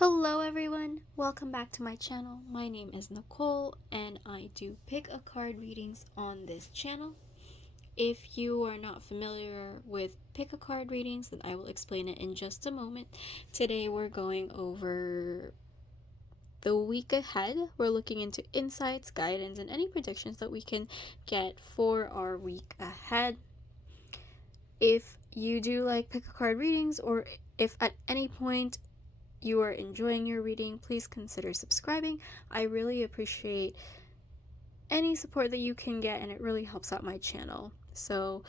Hello everyone, welcome back to my channel. My name is Nicole and I do pick a card readings on this channel. If you are not familiar with pick a card readings, then I will explain it in just a moment. Today we're going over the week ahead. We're looking into insights, guidance, and any predictions that we can get for our week ahead. If you do like pick a card readings, or if at any point you are enjoying your reading, please consider subscribing. I really appreciate any support that you can get, and it really helps out my channel. So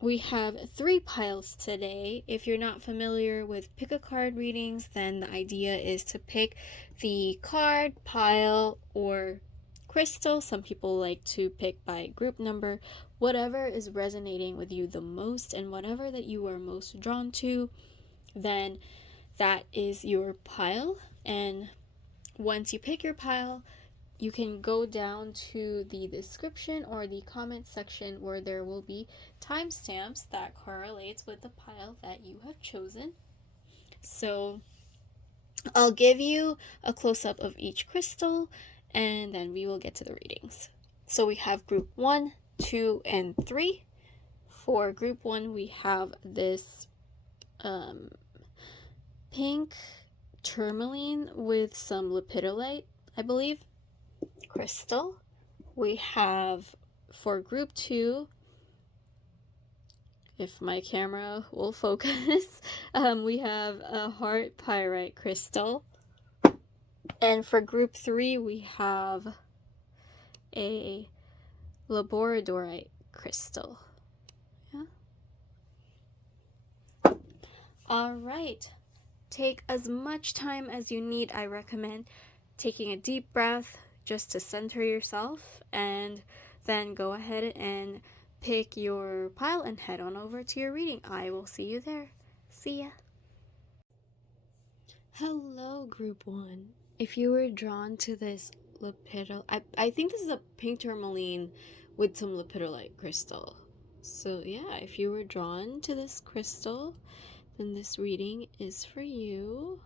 we have 3 piles today. If you're not familiar with pick a card readings, then the idea is to pick the card, pile, or crystal. Some people like to pick by group number. Whatever is resonating with you the most and whatever that you are most drawn to, then that is your pile. And once you pick your pile, you can go down to the description or the comment section where there will be timestamps that correlates with the pile that you have chosen. So I'll give you a close-up of each crystal and then we will get to the readings. So we have group 1, 2, and 3. For group 1, we have this pink tourmaline with some lepidolite, I believe, crystal. We have, for group 2, if my camera will focus, we have a heart pyrite crystal. And for group 3, we have a Labraodrite crystal. Yeah. All right. Take as much time as you need. I recommend taking a deep breath just to center yourself, and then go ahead and pick your pile and head on over to your reading. I will see you there. See ya. Hello, group 1. If you were drawn to this lepidolite, I think this is a pink tourmaline with some lepidolite crystal. So yeah, if you were drawn to this crystal, then this reading is for you.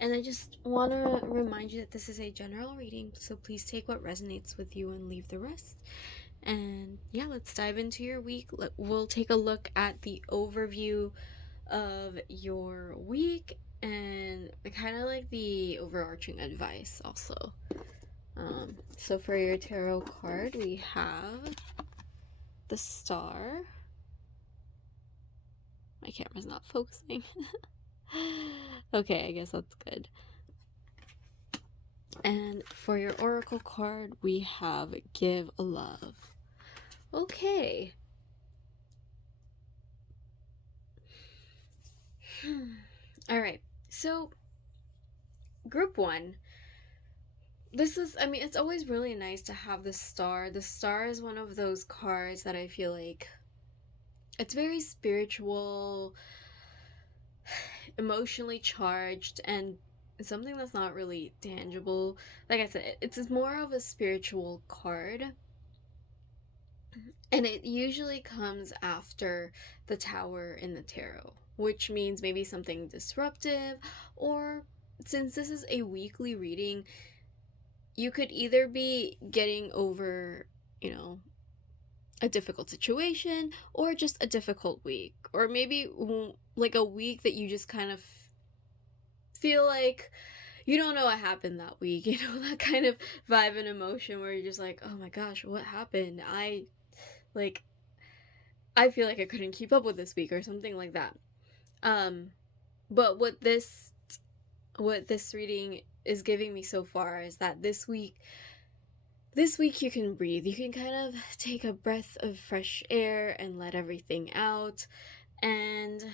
And I just want to remind you that this is a general reading, so please take what resonates with you and leave the rest. And yeah, let's dive into your week. We'll take a look at the overview of your week and kind of like the overarching advice also. So for your tarot card, we have the Star. My camera's not focusing. Okay, I guess that's good. And for your oracle card, we have Give a Love. Okay. All right. So, group 1. This is, it's always really nice to have the Star. The Star is one of those cards that I feel like it's very spiritual, emotionally charged, and something that's not really tangible. Like I said, it's more of a spiritual card, and it usually comes after the Tower in the tarot, which means maybe something disruptive, or since this is a weekly reading, you could either be getting over, a difficult situation, or just a difficult week, or maybe like a week that you just kind of feel like you don't know what happened that week, that kind of vibe and emotion where you're just like, oh my gosh, what happened? I feel like I couldn't keep up with this week, or something like that. But what this reading is giving me so far is that this week you can breathe. You can kind of take a breath of fresh air and let everything out, and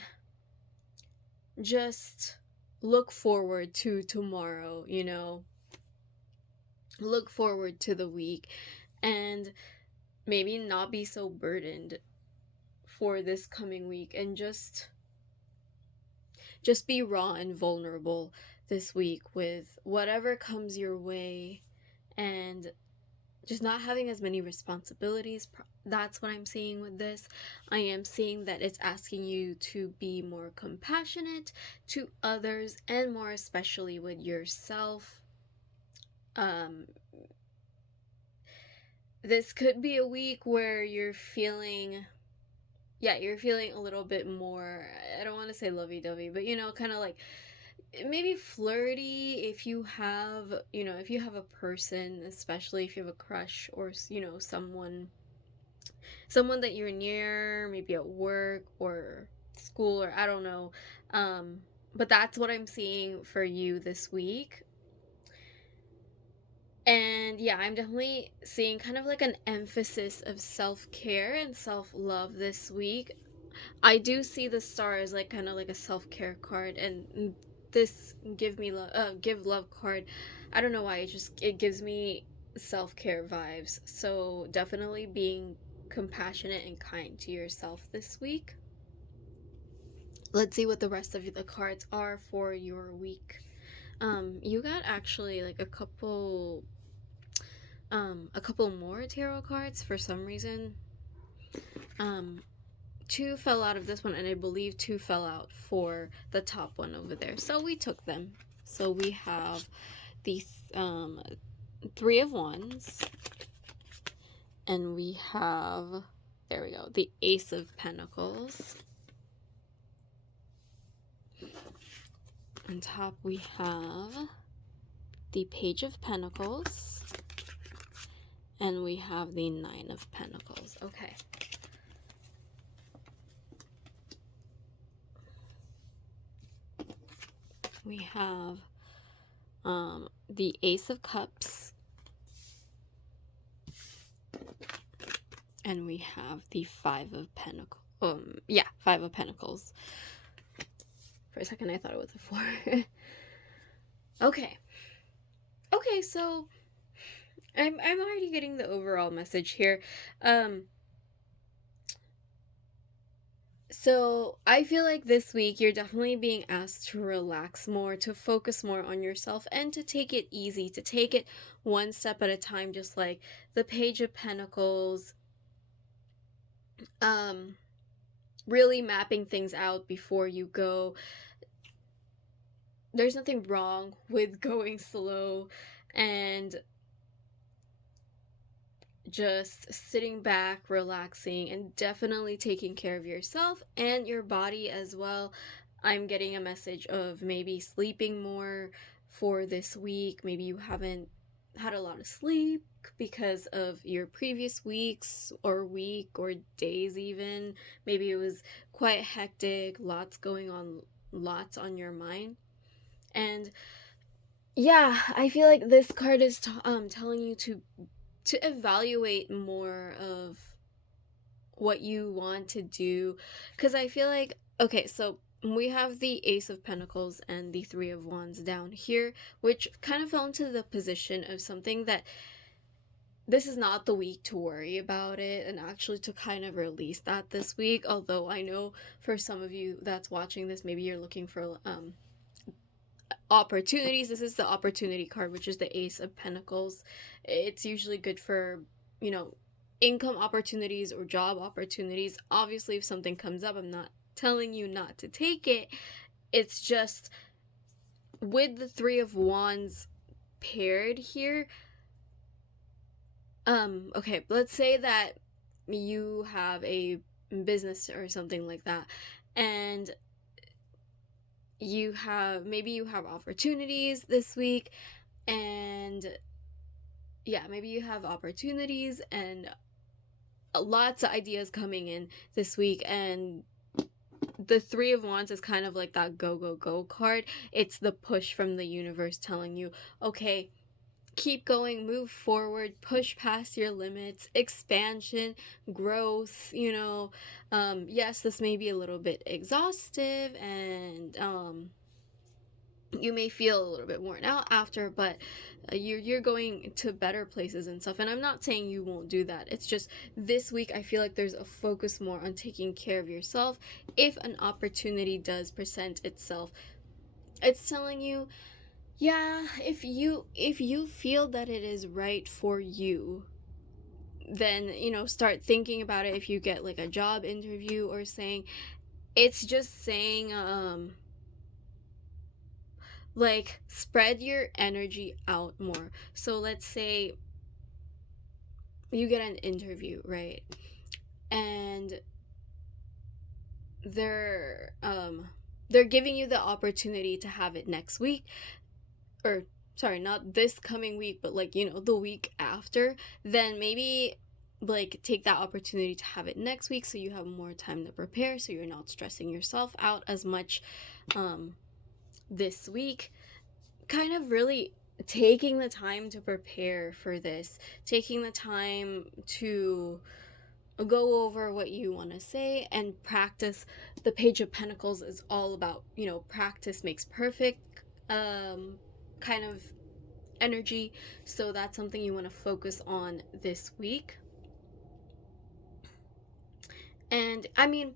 just look forward to tomorrow, look forward to the week, and maybe not be so burdened for this coming week, and just be raw and vulnerable this week with whatever comes your way, and just not having as many responsibilities. That's what I'm seeing with this. I am seeing that it's asking you to be more compassionate to others, and more especially with yourself. This could be a week where you're feeling a little bit more, I don't want to say lovey-dovey, but kind of like maybe flirty. If you have a person, especially if you have a crush, or someone that you're near, maybe at work or school, or I don't know, but that's what I'm seeing for you this week. And yeah, I'm definitely seeing kind of like an emphasis of self-care and self-love this week. I do see the star as like kind of like a self-care card, and this give love card, I don't know why, it gives me self-care vibes. So definitely being compassionate and kind to yourself this week. Let's see what the rest of the cards are for your week. You got actually like a couple more tarot cards for some reason. Two fell out of this one, and I believe two fell out for the top one over there, so we took them. So we have the Three of Wands, and we have, there we go, the Ace of Pentacles. On top we have the Page of Pentacles, and we have the Nine of Pentacles. Okay. We have the Ace of Cups, and we have the Five of Pentacles. Five of Pentacles. For a second I thought it was a 4. Okay, so I'm already getting the overall message here. So I feel like this week you're definitely being asked to relax more, to focus more on yourself, and to take it easy, to take it one step at a time, just like the Page of Pentacles. Really mapping things out before you go. There's nothing wrong with going slow and just sitting back, relaxing, and definitely taking care of yourself and your body as well. I'm getting a message of maybe sleeping more for this week. Maybe you haven't had a lot of sleep because of your previous weeks or week or days even. Maybe it was quite hectic, lots going on, lots on your mind. And yeah, I feel like this card is telling you to evaluate more of what you want to do, because I feel like, okay, so we have the Ace of Pentacles and the Three of Wands down here, which kind of fell into the position of something that this is not the week to worry about it, and actually to kind of release that this week. Although I know for some of you that's watching this, maybe you're looking for opportunities. This is the opportunity card, which is the Ace of Pentacles. It's usually good for, income opportunities or job opportunities. Obviously, if something comes up, I'm not telling you not to take it. It's just with the Three of Wands paired here. Okay, let's say that you have a business or something like that, and you have opportunities this week, and maybe you have opportunities and lots of ideas coming in this week, and the Three of Wands is kind of like that go card. It's the push from the universe telling you, okay, keep going, move forward, push past your limits, expansion, growth. Yes, this may be a little bit exhaustive, and you may feel a little bit worn out after, but you're going to better places and stuff. And I'm not saying you won't do that. It's just this week I feel like there's a focus more on taking care of yourself. If an opportunity does present itself, it's telling you, yeah, if you feel that it is right for you, then, start thinking about it if you get like a job interview or saying, it's just saying, like, spread your energy out more. So let's say you get an interview, right? And they're giving you the opportunity to have it next week, or sorry, not this coming week, but like, the week after. Then maybe like take that opportunity to have it next week, so you have more time to prepare, so you're not stressing yourself out as much this week. Kind of really taking the time to prepare for this, taking the time to go over what you want to say and practice. The Page of Pentacles is all about, practice makes perfect kind of energy. So that's something you want to focus on this week. And I mean,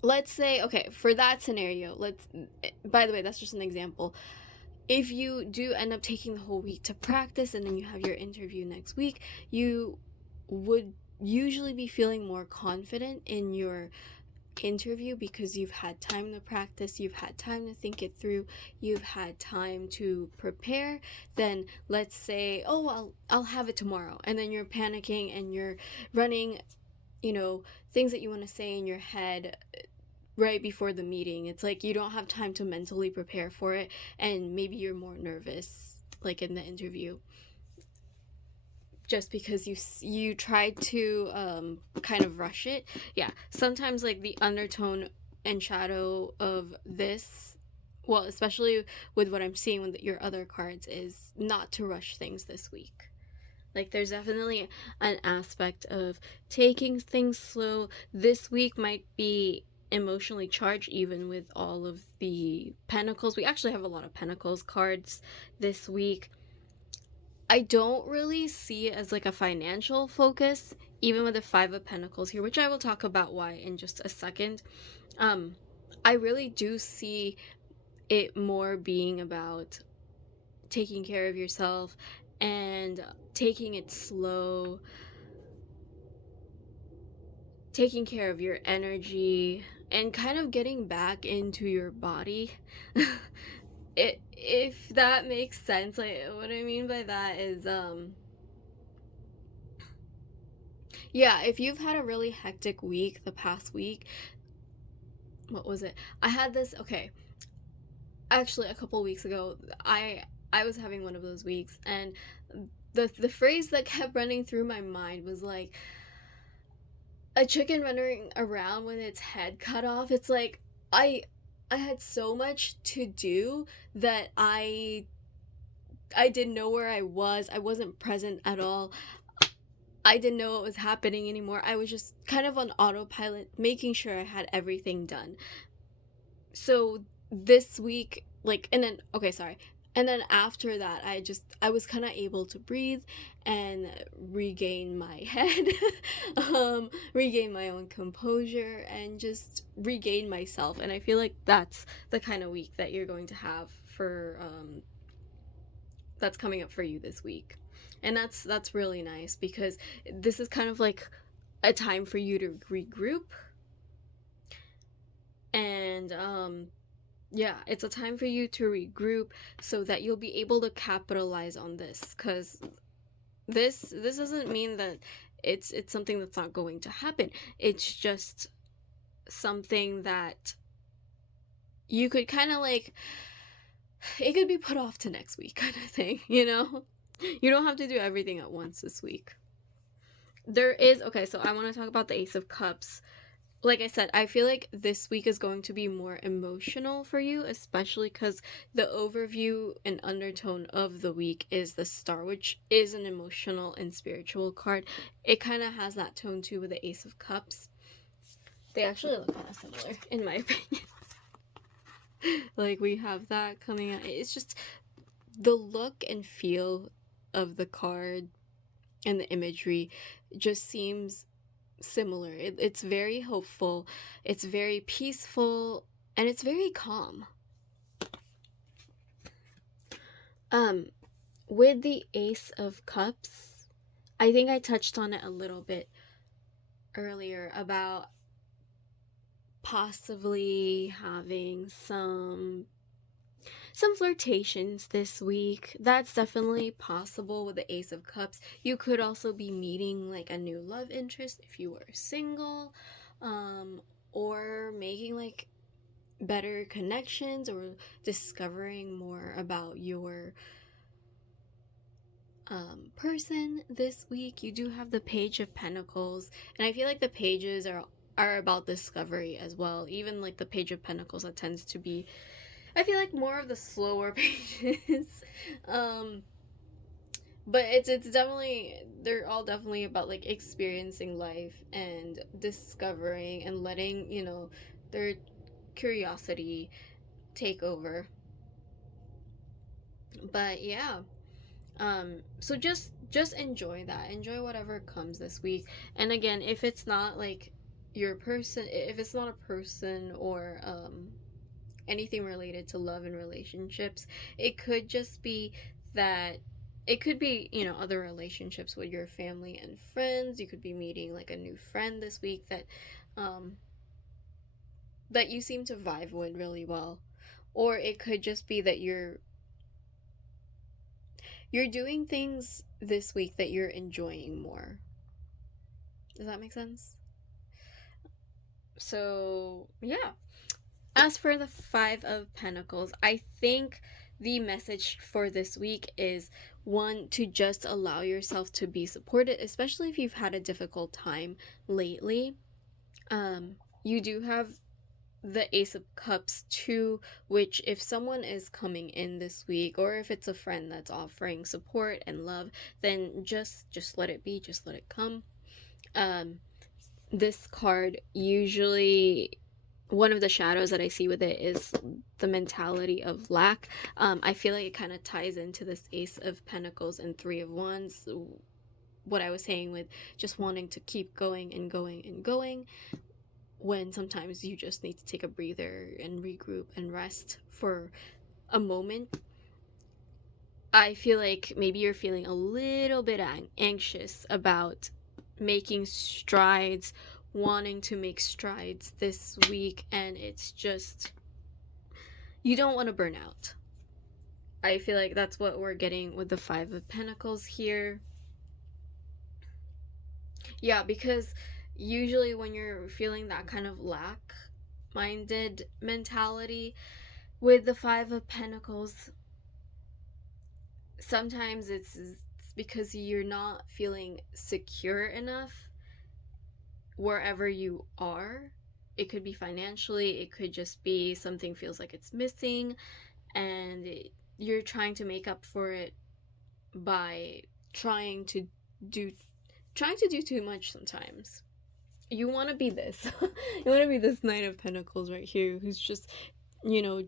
let's say, okay, for that scenario, by the way, that's just an example. If you do end up taking the whole week to practice and then you have your interview next week, you would usually be feeling more confident in your interview because you've had time to practice, you've had time to think it through, you've had time to prepare. Then let's say, oh, I'll have it tomorrow, and then you're panicking and you're running, things that you want to say in your head right before the meeting. It's like you don't have time to mentally prepare for it, and maybe you're more nervous like in the interview just because you tried to kind of rush it. Yeah, sometimes like the undertone and shadow of this, well, especially with what I'm seeing with your other cards, is not to rush things this week. Like, there's definitely an aspect of taking things slow. This week might be emotionally charged, even with all of the pentacles. We actually have a lot of pentacles cards this week. I don't really see it as like a financial focus, even with the Five of Pentacles here, which I will talk about why in just a second. I really do see it more being about taking care of yourself and taking it slow, taking care of your energy, and kind of getting back into your body. If that makes sense. Like, what I mean by that is, yeah, if you've had a really hectic week the past week, what was it? I had this, okay, actually a couple weeks ago, I was having one of those weeks, and the phrase that kept running through my mind was like, a chicken running around with its head cut off. It's like I had so much to do that I didn't know where I was. I wasn't present at all. I didn't know what was happening anymore. I was just kind of on autopilot, making sure I had everything done. So this week, like, and then, okay, sorry. And then after that, I was kind of able to breathe and regain my head, regain my own composure, and just regain myself. And I feel like that's the kind of week that you're going to have for, that's coming up for you this week. And that's really nice, because this is kind of like a time for you to regroup. And yeah, it's a time for you to regroup so that you'll be able to capitalize on this, because this doesn't mean that it's something that's not going to happen. It's just something that you could kind of like, it could be put off to next week kind of thing, you don't have to do everything at once this week. There is, okay, so I want to talk about the Ace of Cups. Like I said, I feel like this week is going to be more emotional for you, especially because the overview and undertone of the week is the Star, which is an emotional and spiritual card. It kind of has that tone too with the Ace of Cups. They actually look kind of similar, in my opinion. Like, we have that coming out. It's just the look and feel of the card and the imagery just seems similar. It's very hopeful, it's very peaceful, and it's very calm. With the Ace of Cups, I think I touched on it a little bit earlier about possibly having some flirtations this week. That's definitely possible with the Ace of Cups. You could also be meeting like a new love interest if you were single, or making like better connections or discovering more about your person this week. You do have the Page of Pentacles, and I feel like the pages are about discovery as well. Even like the Page of Pentacles, that tends to be, I feel like, more of the slower pages. But it's definitely, they're all definitely about like experiencing life and discovering and letting, you know, their curiosity take over. But yeah, so just enjoy that, enjoy whatever comes this week. And again, if it's not like your person, if it's not a person or anything related to love and relationships, it could just be that it could be, you know, other relationships with your family and friends. You could be meeting like a new friend this week that um that you seem to vibe with really well. Or it could just be that you're doing things this week that you're enjoying more. Does that make sense? So, yeah. As for the Five of Pentacles, I think the message for this week is one, to just allow yourself to be supported, especially if you've had a difficult time lately. You do have the Ace of Cups too, which if someone is coming in this week, or if it's a friend that's offering support and love, then just let it be, just let it come. This card, usually one of the shadows that I see with it is the mentality of lack. I feel like it kind of ties into this Ace of Pentacles and Three of Wands, what I was saying with just wanting to keep going and going and going, when sometimes you just need to take a breather and regroup and rest for a moment. I feel like maybe you're feeling a little bit anxious about making strides, wanting to make strides this week, and it's just, you don't want to burn out. I feel like that's what we're getting with the Five of Pentacles here. Yeah, because usually when you're feeling that kind of lack-minded mentality with the Five of Pentacles, sometimes it's because you're not feeling secure enough wherever you are. It could be financially, it could just be something feels like it's missing, and you're trying to make up for it by trying to do too much sometimes. You want to be this. You want to be this Knight of Pentacles right here who's just, you know,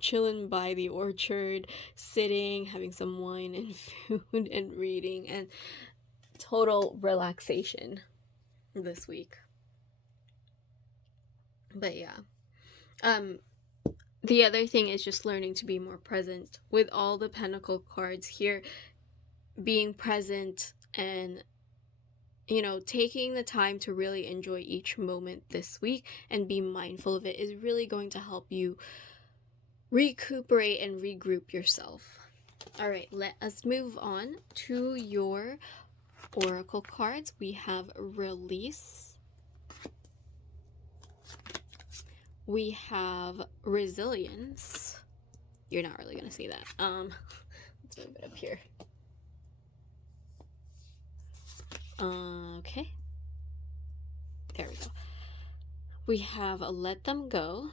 chilling by the orchard, sitting, having some wine and food and reading, and total relaxation this week. But yeah. The other thing is just learning to be more present with all the Pentacle cards here. Being present and, you know, taking the time to really enjoy each moment this week and be mindful of it is really going to help you recuperate and regroup yourself. All right, let us move on to your oracle cards. We have Release. We have Resilience. You're not really going to see that. Let's move it up here. Okay. There we go. We have Let Them Go.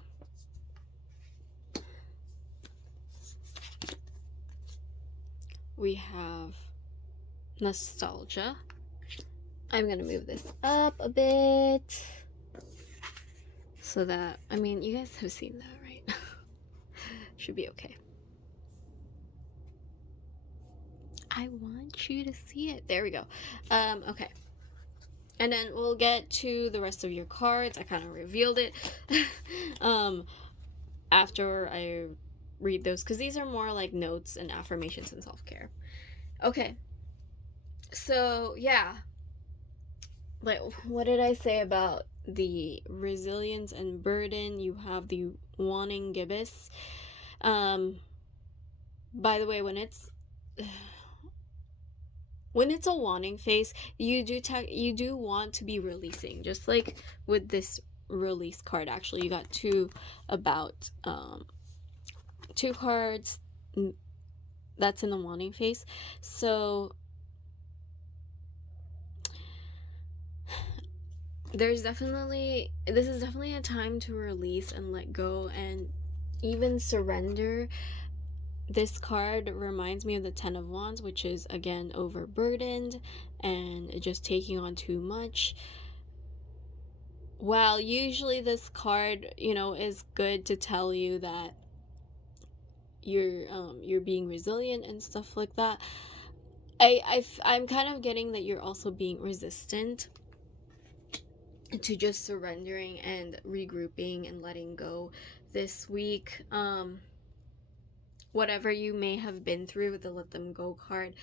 We have Nostalgia. I'm going to move this up a bit so that, I mean, you guys have seen that, right? Should be okay. I want you to see it. There we go. Okay. And then we'll get to the rest of your cards. I kind of revealed it after I read those, because these are more like notes and affirmations and self-care. Okay. So yeah, like, what did I say about the resilience and burden? You have the wanting gibbous. um by the way, when it's a wanting phase, you do want to be releasing, just like with this release card. Actually, you got two cards that's in the wanting phase. So this is definitely a time to release and let go and even surrender. This card reminds me of the Ten of Wands, which is again overburdened and just taking on too much. While usually this card, is good to tell you that you're being resilient and stuff like that, I'm kind of getting that you're also being resistant to just surrendering and regrouping and letting go this week. Whatever you may have been through with the let them go card,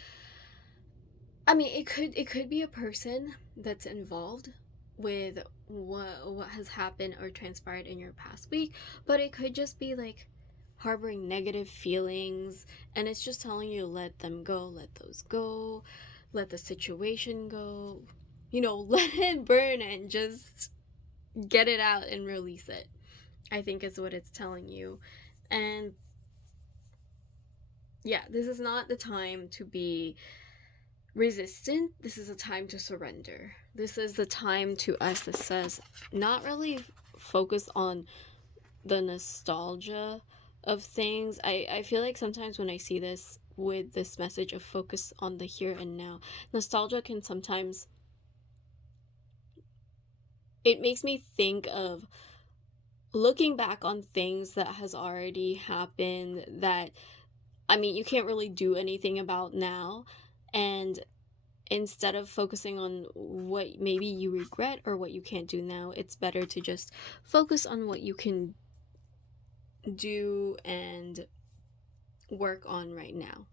I mean, it could be a person that's involved with what has happened or transpired in your past week, but it could just be like harboring negative feelings, and it's just telling you, let them go, let those go, let the situation go, let it burn and just get it out and release it, I think is what it's telling you. And yeah, this is not the time to be resistant. This is a time to surrender. This is the time to us that says, not really focus on the nostalgia of things. I feel like sometimes when I see this with this message of focus on the here and now, nostalgia can sometimes, it makes me think of looking back on things that has already happened that, I mean, you can't really do anything about now. And instead of focusing on what maybe you regret or what you can't do now, it's better to just focus on what you can do and work on right now.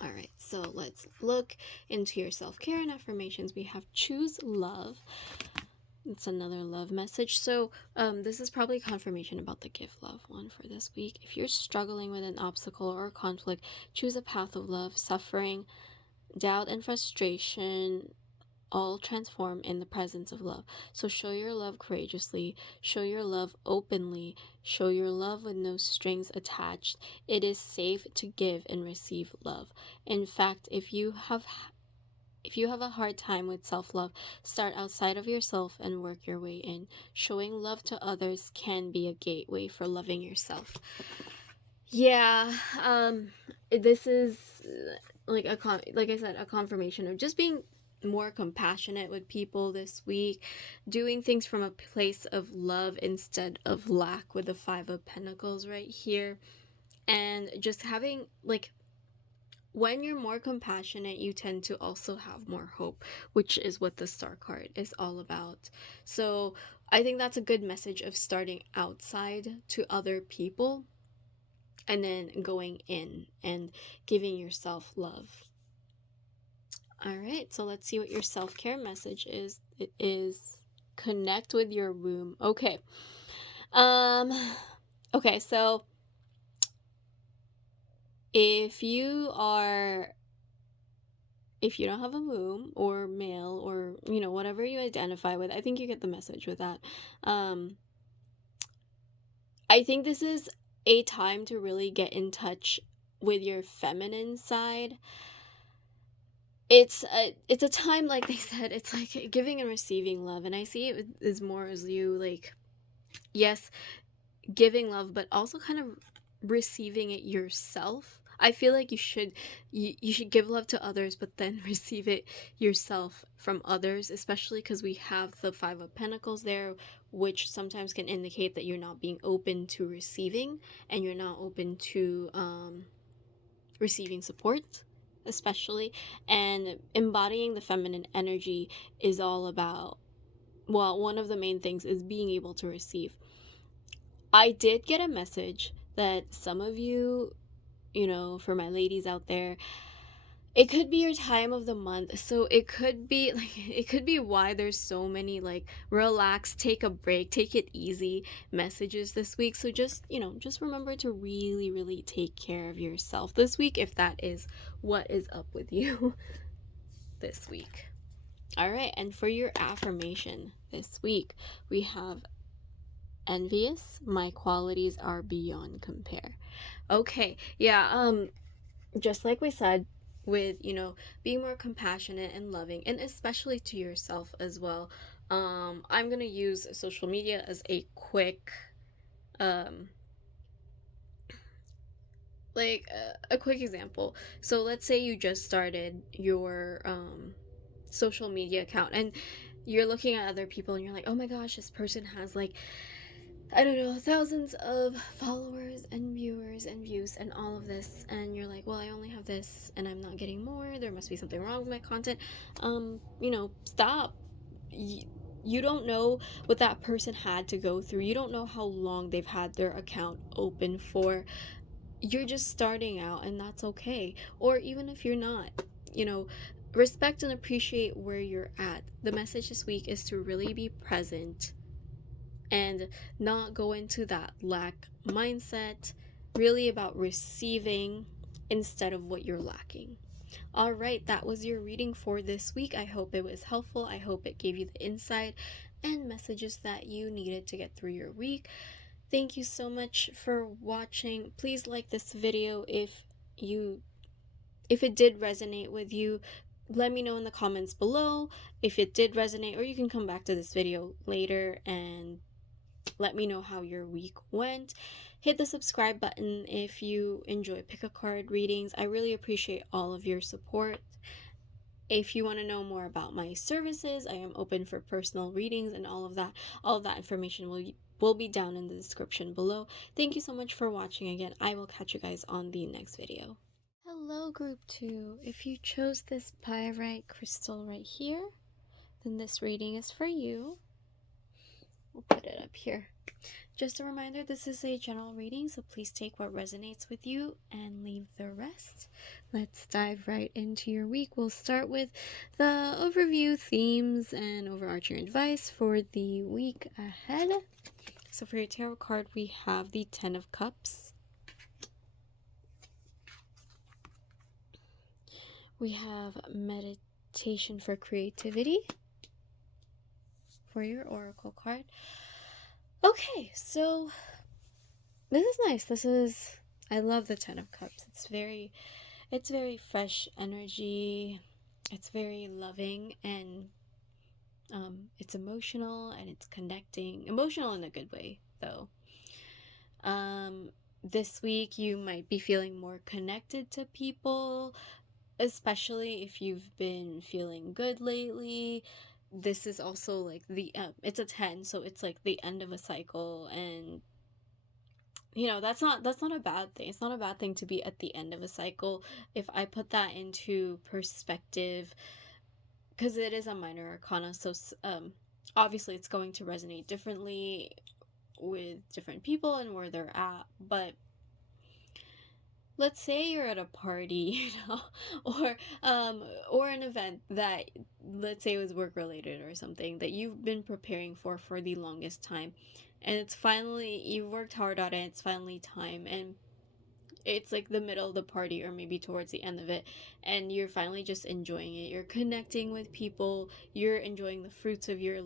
All right, so let's look into your self-care and affirmations. We have choose love. It's another love message. So this is probably confirmation about the give love one for this week. If you're struggling with an obstacle or conflict, choose a path of love. Suffering, doubt, and frustration all transform in the presence of love. So show your love courageously, show your love openly, show your love with no strings attached. It is safe to give and receive love. In fact, if you have a hard time with self-love, start outside of yourself and work your way in. Showing love to others can be a gateway for loving yourself. Yeah, this is like I said, a confirmation of just being more compassionate with people this week, doing things from a place of love instead of lack with the Five of Pentacles right here, and just having, like, when you're more compassionate, you tend to also have more hope, which is what the Star card is all about. So I think that's a good message of starting outside to other people and then going in and giving yourself love. All right, so let's see what your self-care message is. It is connect with your womb. Okay. Okay, so if you don't have a womb or male or, whatever you identify with, I think you get the message with that. I think this is a time to really get in touch with your feminine side. It's a time, like they said, it's like giving and receiving love, and I see it as more as you, like, yes, giving love, but also kind of receiving it yourself. I feel like you should give love to others, but then receive it yourself from others, especially because we have the Five of Pentacles there, which sometimes can indicate that you're not being open to receiving, and you're not open to receiving support, especially. And embodying the feminine energy is all about, well, one of the main things is being able to receive. I did get a message that some of you, for my ladies out there, it could be your time of the month, so it could be like it could be why there's so many like relax, take a break, take it easy messages this week. So just, just remember to really take care of yourself this week if that is what is up with you this week. All right, and for your affirmation this week, we have envious, my qualities are beyond compare. Okay, yeah, just like we said, with being more compassionate and loving, and especially to yourself as well. I'm gonna use social media as a quick um a quick example. So let's say you just started your social media account, and you're looking at other people and you're like, oh my gosh, this person has like, I don't know, thousands of followers and viewers and views and all of this, and you're like, well, I only have this and I'm not getting more. There must be something wrong with my content. Stop. You don't know what that person had to go through. You don't know how long they've had their account open for. You're just starting out, and that's okay. Or even if you're not, you know, respect and appreciate where you're at. The message this week is to really be present and not go into that lack mindset, really about receiving instead of what you're lacking. All right, that was your reading for this week. I hope it was helpful. I hope it gave you the insight and messages that you needed to get through your week. Thank you so much for watching. Please like this video if it did resonate with you. Let me know in the comments below if it did resonate, or you can come back to this video later and let me know how your week went. Hit the subscribe button if you enjoy pick a card readings. I really appreciate all of your support. If you want to know more about my services, I am open for personal readings and all of that. All of that information will be down in the description below. Thank you so much for watching again. I will catch you guys on the next video. Hello, group 2. If you chose this pyrite crystal right here, then this reading is for you. We'll put it up here. Just a reminder, this is a general reading, so please take what resonates with you and leave the rest. Let's dive right into your week. We'll start with the overview, themes, and overarching advice for the week ahead. So for your tarot card, we have the 10 of Cups. We have meditation for creativity for your oracle card. Okay, so this is nice. I love the 10 of Cups. It's very fresh energy. It's very loving, and it's emotional, and it's connecting. Emotional in a good way, though. This week you might be feeling more connected to people, especially if you've been feeling good lately. This is also like it's a 10, so it's like the end of a cycle, and that's not a bad thing. It's not a bad thing to be at the end of a cycle. If I put that into perspective, because it is a minor arcana, so obviously it's going to resonate differently with different people and where they're at. But let's say you're at a party, or an event that, let's say it was work related or something that you've been preparing for the longest time, and it's finally, you've worked hard on it, it's finally time, and it's like the middle of the party or maybe towards the end of it, and you're finally just enjoying it. You're connecting with people, you're enjoying the fruits of your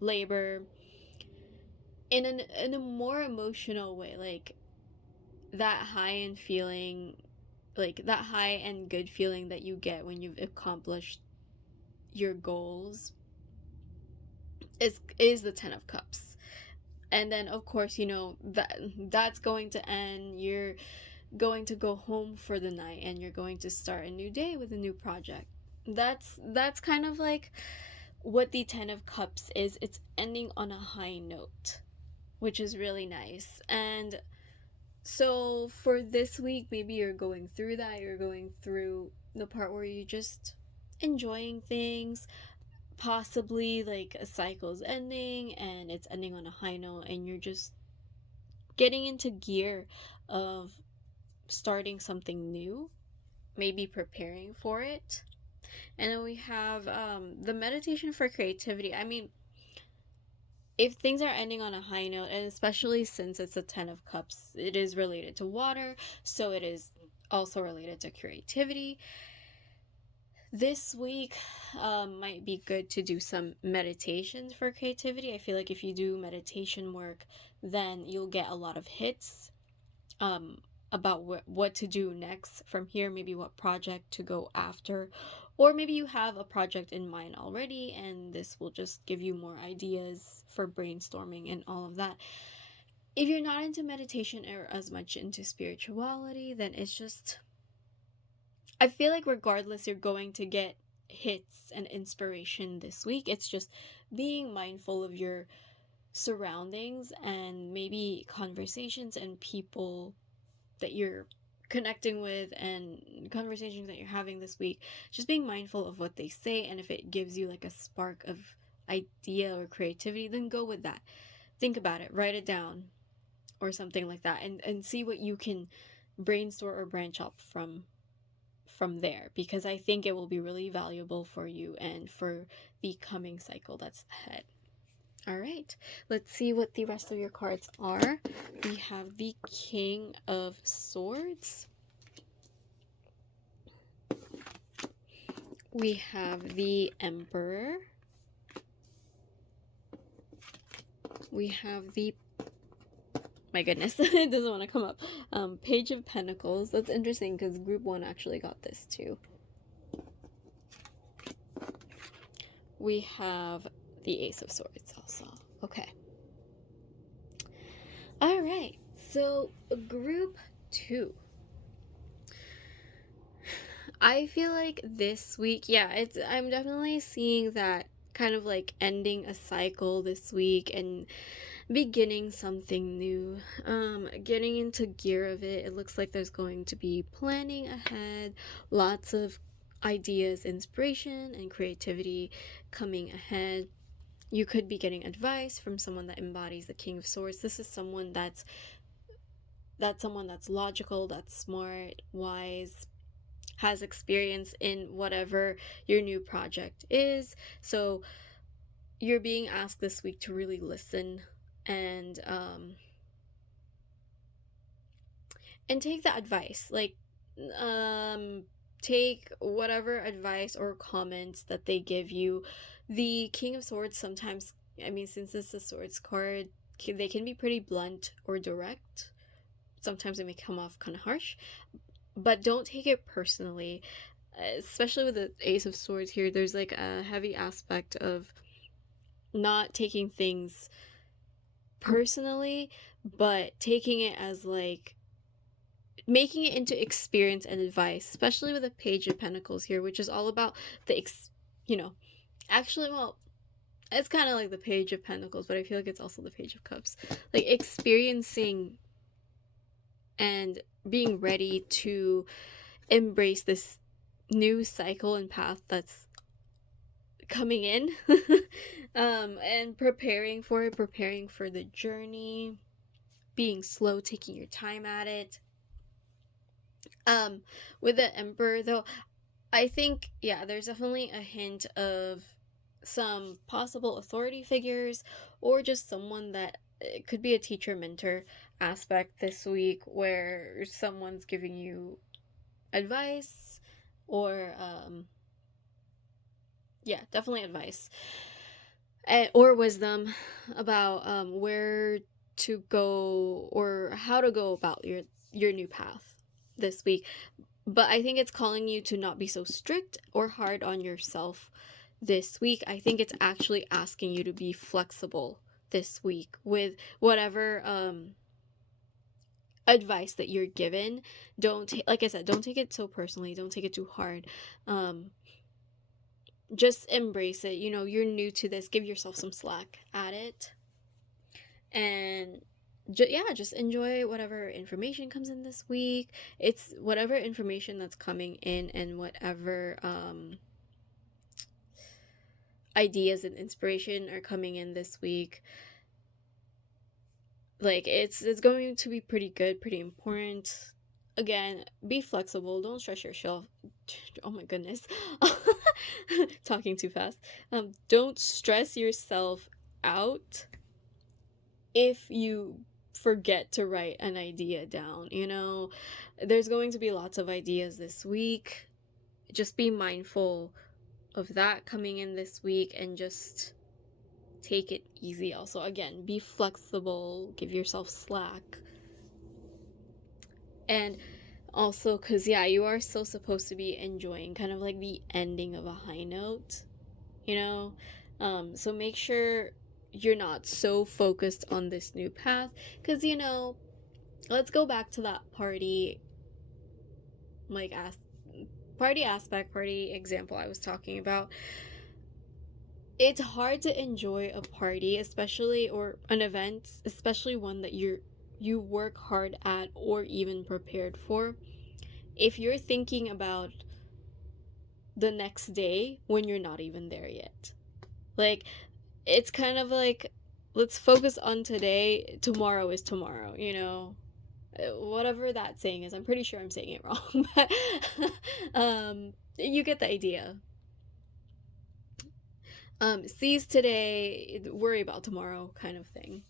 labor in a more emotional way, like that high end feeling, like that high and good feeling that you get when you've accomplished your goals is the 10 of Cups. And then of course, that's going to end. You're going to go home for the night, and you're going to start a new day with a new project. That's kind of like what the 10 of Cups is. It's ending on a high note, which is really nice. And so for this week, maybe you're going through that. You're going through the part where you're just enjoying things. Possibly like a cycle's ending and it's ending on a high note, and you're just getting into gear of starting something new. maybe preparing for it. And then we have the meditation for creativity. I mean, if things are ending on a high note, and especially since it's a 10 of cups, it is related to water, so it is also related to creativity. This week might be good to do some meditations for creativity. I feel like if you do meditation work, then you'll get a lot of hits about what to do next from here, maybe what project to go after, or maybe you have a project in mind already and this will just give you more ideas for brainstorming and all of that. If you're not into meditation or as much into spirituality, then it's just, I feel like regardless, you're going to get hits and inspiration this week. It's just being mindful of your surroundings and maybe conversations and people that you're connecting with and conversations that you're having this week. Just being mindful of what they say, and if it gives you like a spark of idea or creativity, then go with that. Think about it, write it down or something like that, and see what you can brainstorm or branch up from there, because I think it will be really valuable for you and for the coming cycle that's ahead. All right, let's see what the rest of your cards are. We have the King of Swords. We have the Emperor. We have the, my goodness, it doesn't want to come up. Page of Pentacles. That's interesting because group 1 actually got this too. We have the Ace of Swords also. Okay. All right. So group 2. I feel like this week, yeah, I'm definitely seeing that kind of like ending a cycle this week and beginning something new, getting into gear of it. It looks like there's going to be planning ahead, lots of ideas, inspiration, and creativity coming ahead. You could be getting advice from someone that embodies the King of Swords. This is someone that's logical, that's smart, wise, has experience in whatever your new project is. So you're being asked this week to really listen and take the advice. Like take whatever advice or comments that they give you. The King of Swords sometimes, I mean, since it's a swords card, they can be pretty blunt or direct. Sometimes they may come off kind of harsh, but don't take it personally. Especially with the Ace of Swords here, there's like a heavy aspect of not taking things personally, but taking it as like making it into experience and advice, especially with the Page of Pentacles here, which is all about the actually, well, it's kind of like the Page of Pentacles, but I feel like it's also the Page of Cups, like experiencing and being ready to embrace this new cycle and path that's coming in. And preparing for it, preparing for the journey, being slow, taking your time at it. With the Emperor though, I think, yeah, there's definitely a hint of some possible authority figures or just someone that, it could be a teacher mentor aspect this week where someone's giving you advice or yeah, definitely advice or wisdom about where to go or how to go about your new path this week. But I think it's calling you to not be so strict or hard on yourself this week. I think it's actually asking you to be flexible this week with whatever advice that you're given. Like I said, don't take it so personally, don't take it too hard. Just embrace it. You know, you're new to this, give yourself some slack at it, and just enjoy whatever information comes in this week. It's whatever information that's coming in and whatever ideas and inspiration are coming in this week. Like it's going to be pretty good, pretty important. again, be flexible. Don't stress yourself. Oh my goodness. Talking too fast. Don't stress yourself out if you forget to write an idea down. There's going to be lots of ideas this week. Just be mindful of that coming in this week, and just take it easy. Also, again, be flexible, give yourself slack. And also, because you are still supposed to be enjoying kind of like the ending of a high note, so make sure you're not so focused on this new path, because let's go back to that party, like party example I was talking about. It's hard to enjoy a party, especially, or an event, especially one that you work hard at or even prepared for, if you're thinking about the next day when you're not even there yet. Like, it's kind of like, let's focus on today. Tomorrow is tomorrow, whatever that saying is. I'm pretty sure I'm saying it wrong, but you get the idea. Seize today, worry about tomorrow, kind of thing.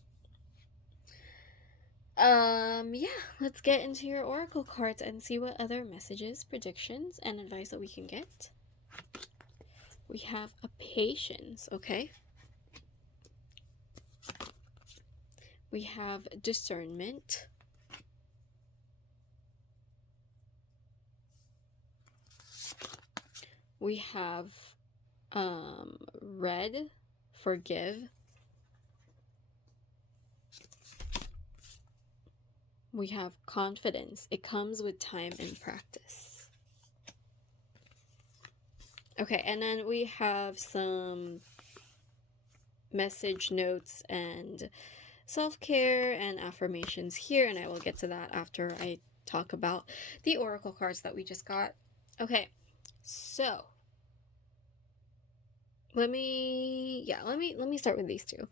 Let's get into your oracle cards and see what other messages, predictions, and advice that we can get. We have a patience, okay? We have discernment. We have red, forgive. We have confidence. It comes with time and practice. Okay, and then we have some message notes and self-care and affirmations here, and I will get to that after I talk about the oracle cards that we just got. Okay, so let me start with these two.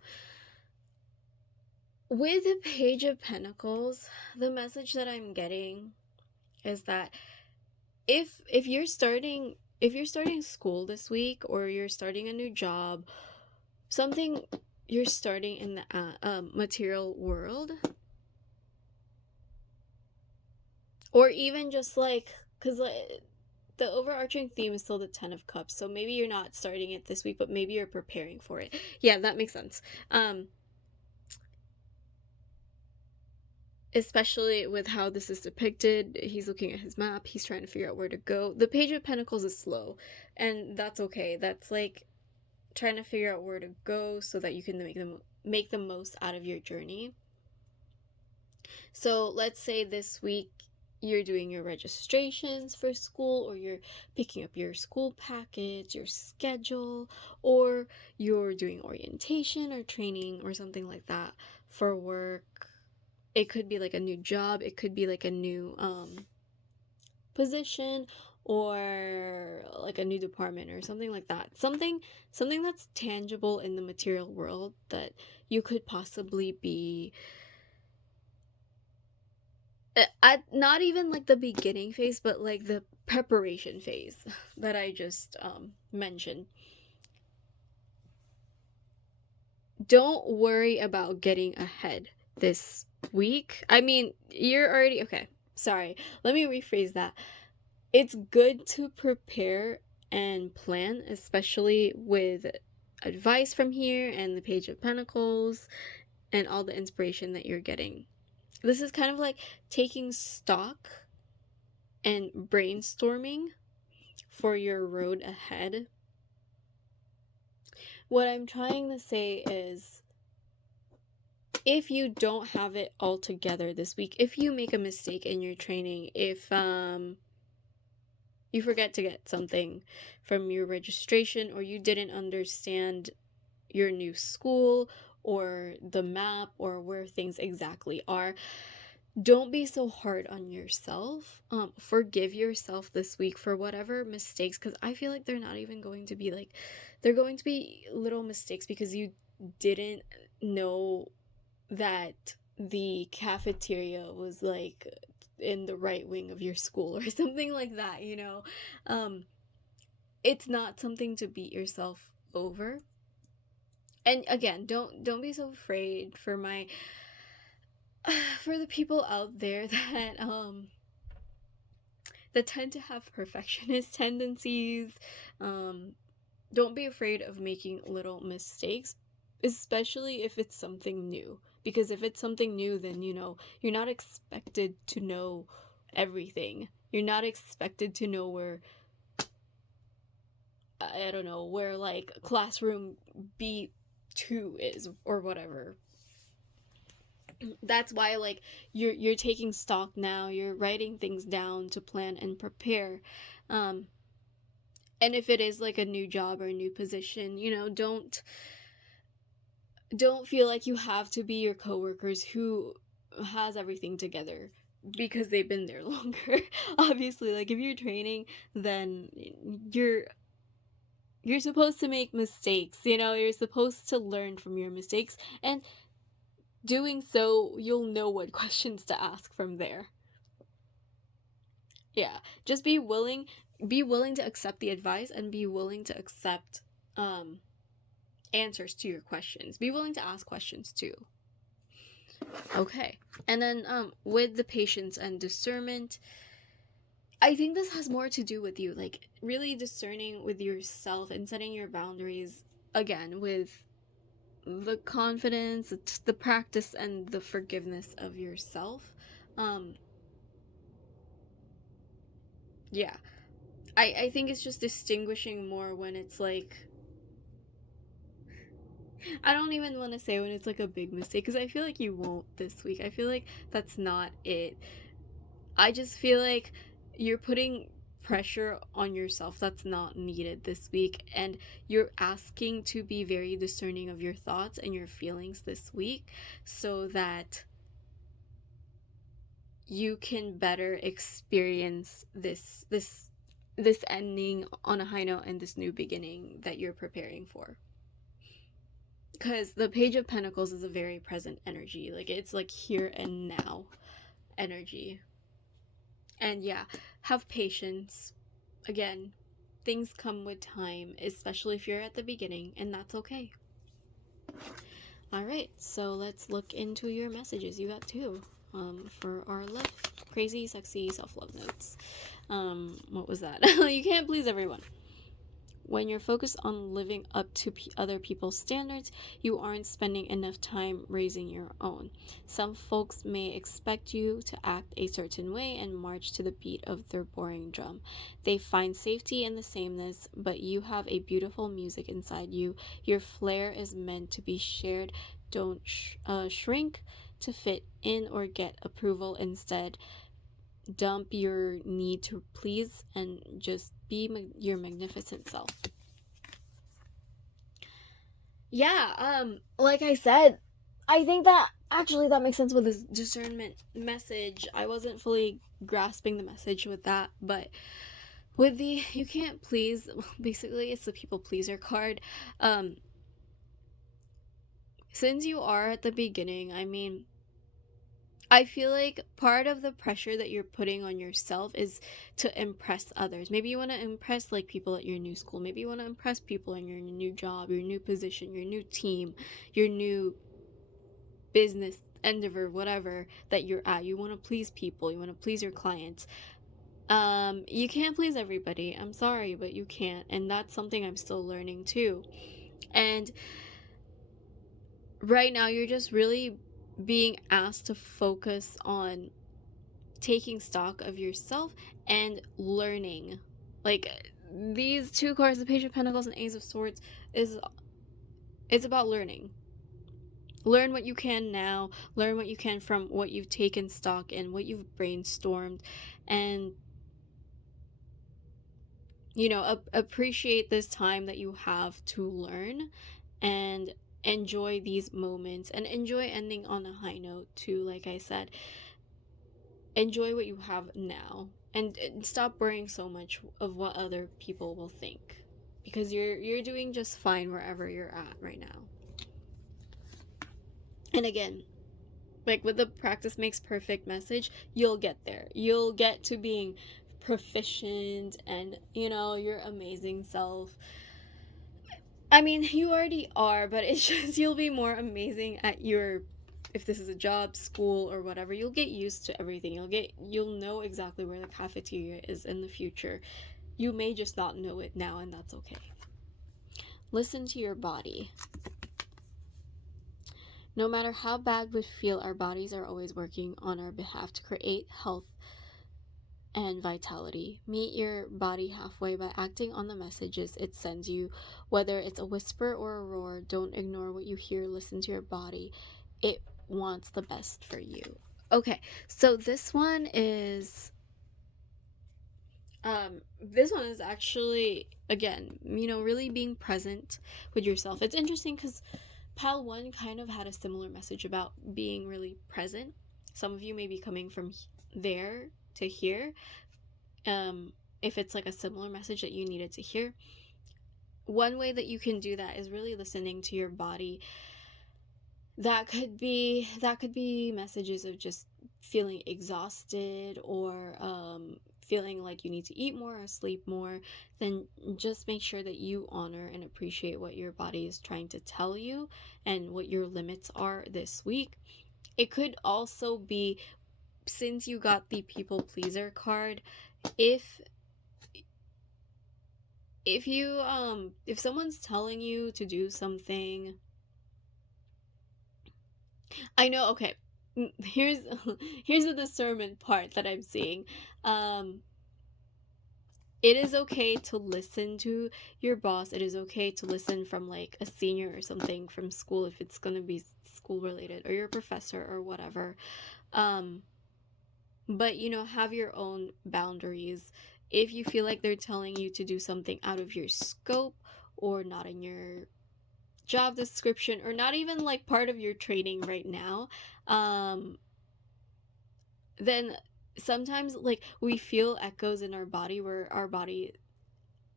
With the Page of Pentacles, the message that I'm getting is that if you're starting school this week, or you're starting a new job, something you're starting in the material world, or even just like, because the overarching theme is still the 10 of Cups, so maybe you're not starting it this week, but maybe you're preparing for it. Yeah, that makes sense. Especially with how this is depicted, he's looking at his map, he's trying to figure out where to go. The Page of Pentacles is slow, and that's okay. That's like trying to figure out where to go so that you can make the most out of your journey. So let's say this week you're doing your registrations for school, or you're picking up your school package, your schedule, or you're doing orientation or training or something like that for work. It could be like a new job, it could be like a new position, or like a new department or something like that. Something that's tangible in the material world that you could possibly be at, not even like the beginning phase, but like the preparation phase that I just mentioned. Don't worry about getting ahead this week. I mean, you're already okay. Sorry, let me rephrase that. It's good to prepare and plan, especially with advice from here and the Page of Pentacles and all the inspiration that you're getting. This is kind of like taking stock and brainstorming for your road ahead. What I'm trying to say is, if you don't have it all together this week, if you make a mistake in your training, if you forget to get something from your registration, or you didn't understand your new school or the map or where things exactly are, don't be so hard on yourself. Forgive yourself this week for whatever mistakes, because I feel like they're not even going to be like, they're going to be little mistakes because you didn't know that the cafeteria was like in the right wing of your school or something like that, you know. It's not something to beat yourself over. And again, don't be so afraid for my for the people out there that tend to have perfectionist tendencies. Don't be afraid of making little mistakes, especially if it's something new. Because if it's something new, then, you know, you're not expected to know everything. You're not expected to know where, I don't know, where like classroom B2 is or whatever. That's why, like, you're taking stock now. You're writing things down to plan and prepare. And if it is like a new job or a new position, you know, don't feel like you have to be your coworkers who has everything together because they've been there longer. Obviously, like, if you're training, then you're supposed to make mistakes, you know, you're supposed to learn from your mistakes, and doing so, you'll know what questions to ask from there. Yeah, just be willing to accept the advice, and be willing to accept answers to your questions. Be willing to ask questions too. Okay. And then with the patience and discernment, I think this has more to do with you, like really discerning with yourself and setting your boundaries, again, with the confidence, the practice, and the forgiveness of yourself. Yeah. I think it's just distinguishing more when it's like, I don't even want to say when it's like a big mistake, because I feel like you won't this week. I feel like that's not it. I just feel like you're putting pressure on yourself that's not needed this week, and you're asking to be very discerning of your thoughts and your feelings this week so that you can better experience this ending on a high note and this new beginning that you're preparing for. Because the Page of Pentacles is a very present energy. Like, it's like here and now energy. And yeah, have patience. Again, things come with time, especially if you're at the beginning, and that's okay. Alright, so let's look into your messages. You got two for our love, crazy, sexy self-love notes. What was that? You can't please everyone. When you're focused on living up to other people's standards, you aren't spending enough time raising your own. Some folks may expect you to act a certain way and march to the beat of their boring drum. They find safety in the sameness, but you have a beautiful music inside you. Your flair is meant to be shared. Don't shrink to fit in or get approval. Instead, dump your need to please and just be your magnificent self. Yeah, like I said, I think that actually that makes sense with this discernment message. I wasn't fully grasping the message with that, but with the you can't please, basically it's the people pleaser card. Since you are at the beginning, I mean, I feel like part of the pressure that you're putting on yourself is to impress others. Maybe you want to impress like people at your new school. Maybe you want to impress people in your new job, your new position, your new team, your new business endeavor, whatever that you're at. You want to please people. You want to please your clients. You can't please everybody. I'm sorry, but you can't. And that's something I'm still learning too. And right now you're just really being asked to focus on taking stock of yourself and learning. Like, these two cards, the Page of Pentacles and Ace of Swords, it's about learning. Learn what you can now. Learn what you can from what you've taken stock in, what you've brainstormed, and you know, appreciate this time that you have to learn, and enjoy these moments, and enjoy ending on a high note too. Like I said, enjoy what you have now, and stop worrying so much of what other people will think, because you're doing just fine wherever you're at right now. And again, like with the practice makes perfect message, you'll get there. You'll get to being proficient and, you know, your amazing self. I mean, you already are, but it's just you'll be more amazing at your, if this is a job, school, or whatever. You'll get used to everything. You'll know exactly where the cafeteria is in the future. You may just not know it now, and that's okay. Listen to your body. No matter how bad we feel, our bodies are always working on our behalf to create health and vitality. Meet your body halfway by acting on the messages it sends you, whether it's a whisper or a roar. Don't ignore what you hear. Listen to your body. It wants the best for you. Okay, so this one is actually, again, you know, really being present with yourself. It's interesting because Pal 1 kind of had a similar message about being really present. Some of you may be coming from there to here. If it's like a similar message that you needed to hear, one way that you can do that is really listening to your body. That could be messages of just feeling exhausted, or feeling like you need to eat more or sleep more. Then just make sure that you honor and appreciate what your body is trying to tell you and what your limits are this week. It could also be, since you got the people pleaser card, if you if someone's telling you to do something, I know, okay, here's the discernment part that I'm seeing. It is okay to listen to your boss. It is okay to listen from like a senior or something from school if it's going to be school related, or your professor or whatever. But, you know, have your own boundaries. If you feel like they're telling you to do something out of your scope, or not in your job description, or not even like part of your training right now, then sometimes like we feel echoes in our body, where our body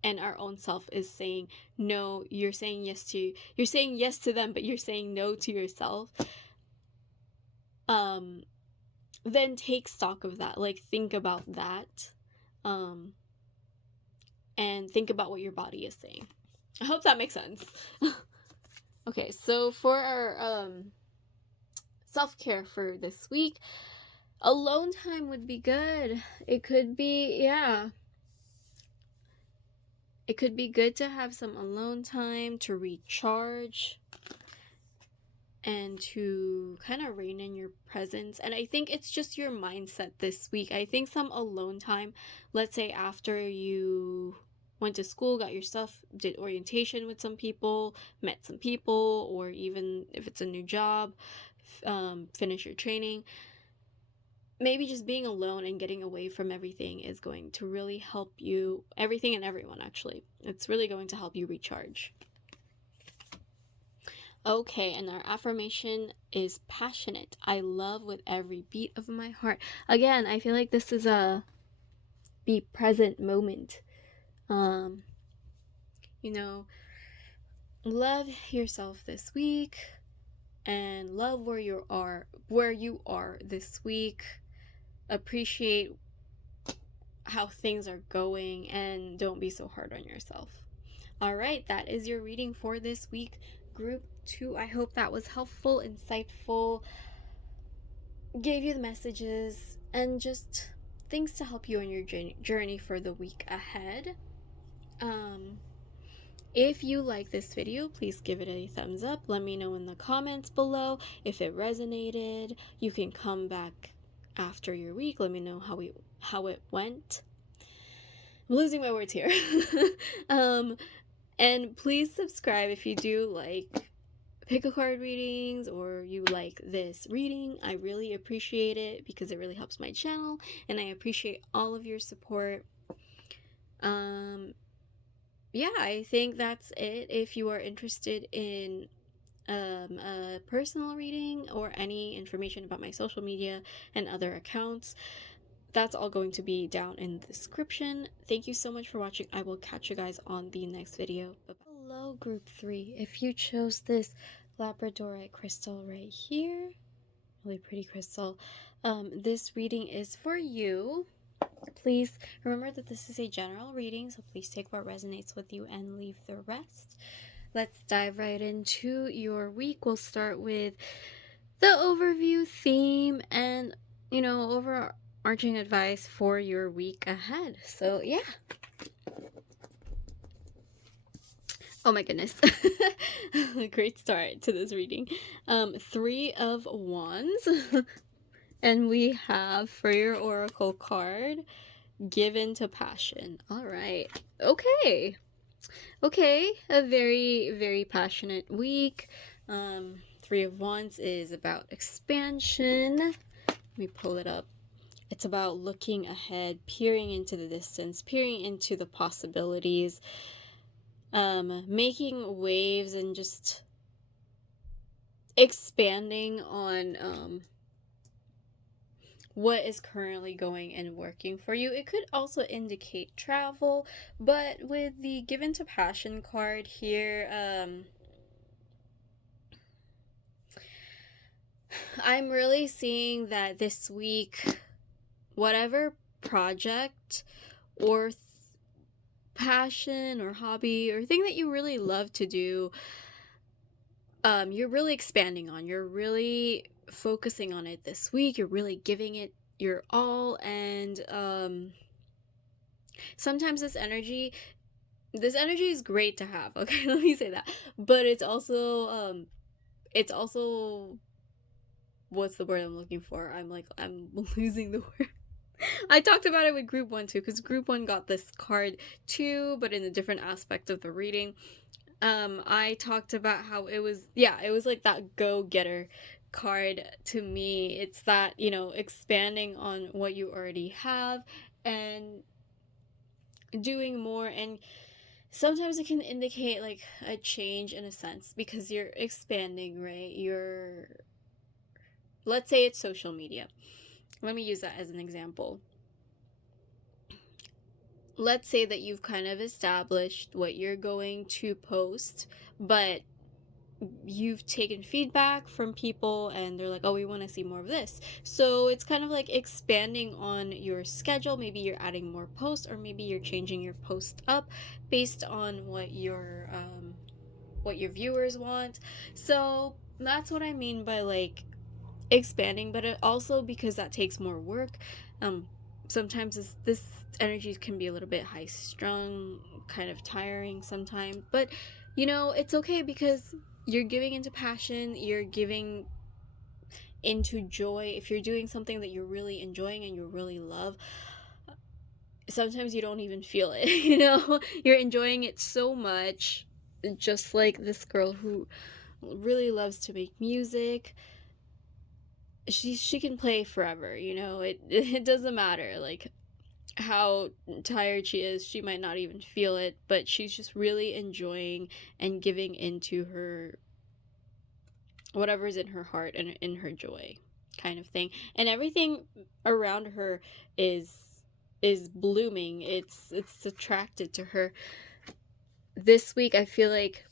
and our own self is saying no. You're saying yes to them, but you're saying no to yourself. Then take stock of that. Like, think about that, and think about what your body is saying. I hope that makes sense. Okay, so for our self-care for this week, alone time would be good. It could be, it could be good to have some alone time to recharge and to kind of rein in your presence. And I think it's just your mindset this week. I think some alone time, let's say after you went to school, got your stuff, did orientation with some people, met some people, or even if it's a new job, finish your training. Maybe just being alone and getting away from everything is going to really help you, everything and everyone actually. It's really going to help you recharge. Okay, and our affirmation is passionate. I love with every beat of my heart. Again, I feel like this is a be present moment. You know, love yourself this week, and love where you are this week. Appreciate how things are going, and don't be so hard on yourself. All right, that is your reading for this week, Group 2. I hope that was helpful, insightful, gave you the messages, and just things to help you on your journey for the week ahead. If you like this video, please give it a thumbs up. Let me know in the comments below if it resonated. You can come back after your week. Let me know how it went. I'm losing my words here. And please subscribe if you do like pick a card readings, or you like this reading. I really appreciate it because it really helps my channel, and I appreciate all of your support. Yeah, I think that's it. If you are interested in a personal reading or any information about my social media and other accounts, that's all going to be down in the description. Thank you so much for watching. I will catch you guys on the next video. Bye-bye. Hello, Group 3. If you chose this Labraodrite crystal right here, Really pretty crystal. This reading is for you. Please remember that this is a general reading, so please take what resonates with you and leave the rest. Let's dive right into your week. We'll start with the overview, theme, and, overarching advice for your week ahead. So, yeah. Oh my goodness. Great start to this reading. 3 of Wands. And we have, for your oracle card, given to passion. All right. Okay. A very, very passionate week. 3 of Wands is about expansion. Let me pull it up. It's about looking ahead, peering into the distance, peering into the possibilities, making waves and just expanding on what is currently going and working for you. It could also indicate travel, but with the given to passion card here, I'm really seeing that this week, whatever project or passion or hobby or thing that you really love to do, you're really expanding on. You're really focusing on it this week. You're really giving it your all, and sometimes this energy is great to have. Okay, let me say that. But it's also what's the word I'm looking for? I'm losing the word. I talked about it with group 1 too, because group 1 got this card too, but in a different aspect of the reading. I talked about how it was like that go-getter card to me. It's that, expanding on what you already have and doing more, and sometimes it can indicate like a change in a sense because you're expanding, right? Let's say it's social media. Let me use that as an example. Let's say that you've kind of established what you're going to post, but you've taken feedback from people and they're like, oh, we want to see more of this. So it's kind of like expanding on your schedule. Maybe you're adding more posts, or maybe you're changing your post up based on what your viewers want. So that's what I mean by like expanding, but it also, because that takes more work, sometimes this energy can be a little bit high strung, kind of tiring sometimes, but it's okay because you're giving into passion, you're giving into joy. If you're doing something that you're really enjoying and you really love, sometimes you don't even feel it. You're enjoying it so much, just like this girl who really loves to make music. She can play forever, it doesn't matter like how tired she is. She might not even feel it, but she's just really enjoying and giving into her whatever's in her heart and in her joy, kind of thing. And everything around her is blooming. It's attracted to her. This week I feel like,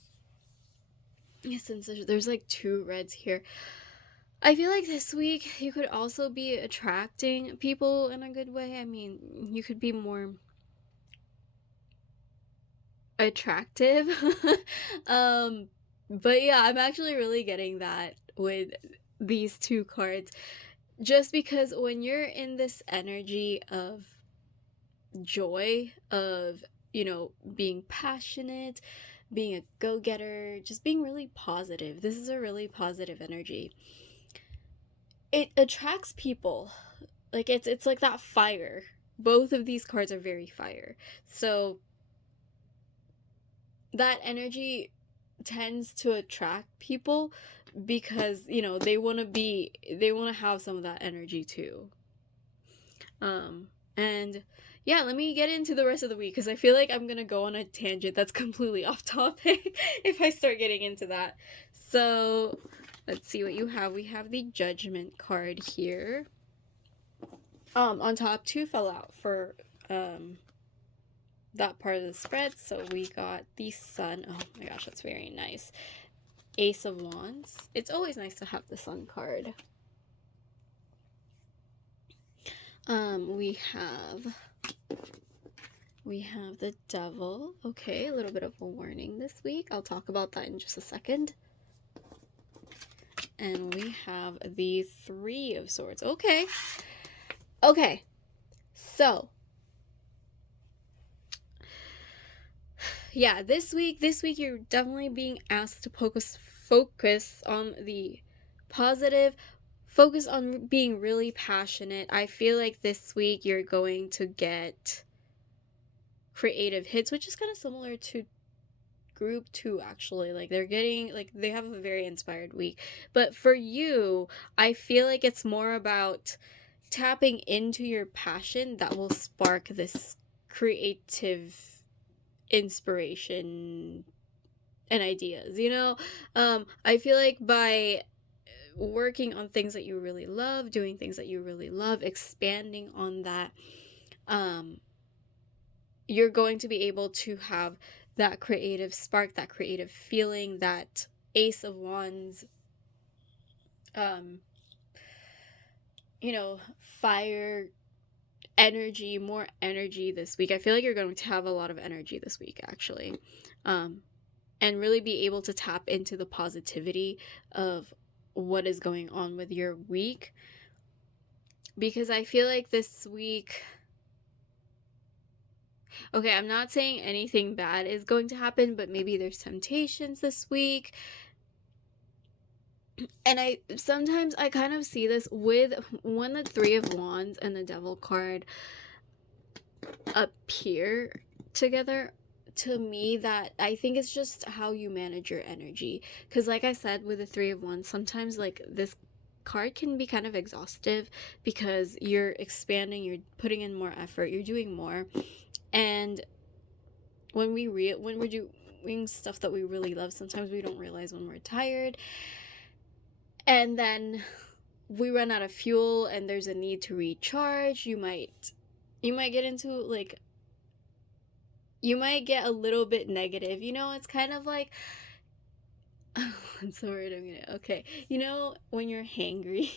since there's like 2 reds here, I feel like this week you could also be attracting people in a good way. I mean, you could be more attractive. But yeah, I'm actually really getting that with these 2 cards. Just because when you're in this energy of joy, of, being passionate, being a go-getter, just being really positive. This is a really positive energy. It attracts people. Like it's like that fire. Both of these cards are very fire. So that energy tends to attract people because, they want to have some of that energy too. And yeah, let me get into the rest of the week because I feel like I'm gonna go on a tangent that's completely off topic if I start getting into that. So let's see what you have. We have the Judgment card here. On top, 2 fell out for that part of the spread. So we got the Sun. Oh my gosh, that's very nice. Ace of Wands. It's always nice to have the Sun card. we have the devil. Okay, a little bit of a warning this week. I'll talk about that in just a second. And we have the Three of Swords. Okay. So, yeah, this week you're definitely being asked to focus on the positive, focus on being really passionate. I feel like this week you're going to get creative hits, which is kind of similar to group 2, actually. Like, they're getting, like, they have a very inspired week. But for you, I feel like it's more about tapping into your passion that will spark this creative inspiration and ideas, you know? I feel like by working on things that you really love, doing things that you really love, expanding on that, you're going to be able to have that creative spark, that creative feeling, that Ace of Wands, fire energy, more energy this week. I feel like you're going to have a lot of energy this week, actually. And really be able to tap into the positivity of what is going on with your week. Because I feel like this week... Okay, I'm not saying anything bad is going to happen, but maybe there's temptations this week. And sometimes I kind of see this with when the Three of Wands and the Devil card appear together. To me, that I think it's just how you manage your energy. Because like I said, with the Three of Wands, sometimes like this card can be kind of exhaustive because you're expanding, you're putting in more effort, you're doing more. And when we're doing stuff that we really love, sometimes we don't realize when we're tired. And then we run out of fuel and there's a need to recharge. You might get into like, you might get a little bit negative. It's kind of like, what's the word I'm gonna, okay. When you're hangry,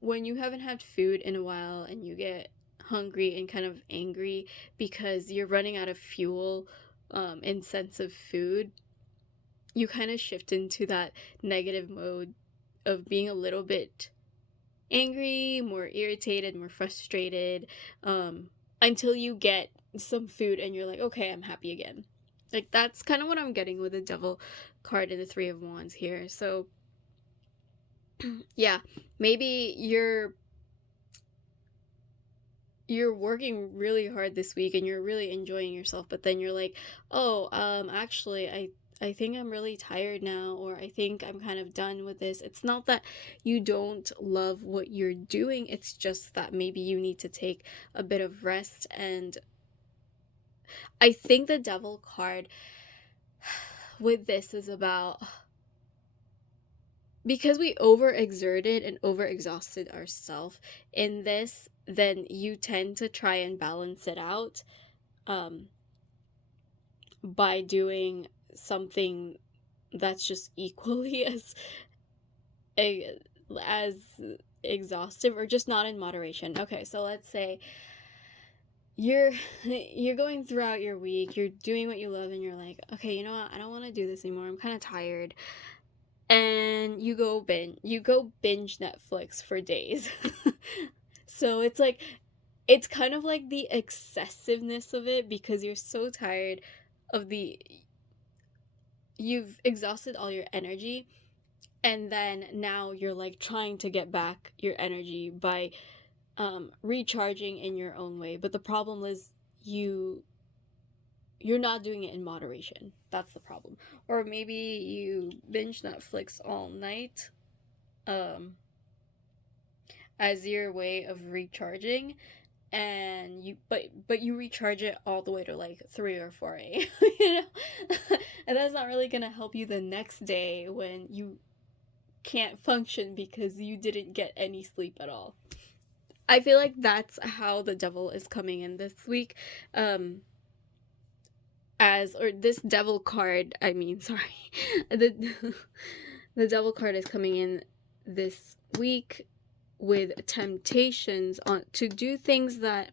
when you haven't had food in a while and you get hungry and kind of angry because you're running out of fuel, in sense of food, you kind of shift into that negative mode of being a little bit angry, more irritated, more frustrated, until you get some food and you're like, okay, I'm happy again. Like, that's kind of what I'm getting with the Devil card and the Three of Wands here. So yeah, maybe you're working really hard this week and you're really enjoying yourself, but then you're like, oh, actually, I think I'm really tired now, or I think I'm kind of done with this. It's not that you don't love what you're doing, it's just that maybe you need to take a bit of rest. And I think the Devil card with this is about, because we overexerted and overexhausted ourselves in this, then you tend to try and balance it out by doing something that's just equally as exhaustive, or just not in moderation. Okay, so let's say you're going throughout your week, you're doing what you love, and you're like, okay, you know what, I don't want to do this anymore, I'm kind of tired. And you go binge Netflix for days. So it's like, it's kind of like the excessiveness of it, because you're so tired of you've exhausted all your energy, and then now you're like trying to get back your energy by recharging in your own way. But the problem is you're not doing it in moderation. That's the problem. Or maybe you binge Netflix all night as your way of recharging, and you recharge it all the way to like 3 or 4 a.m. And that's not really gonna help you the next day when you can't function because you didn't get any sleep at all. I feel like that's how the Devil is coming in this week. This Devil card, I mean, sorry. The Devil card is coming in this week with temptations to do things that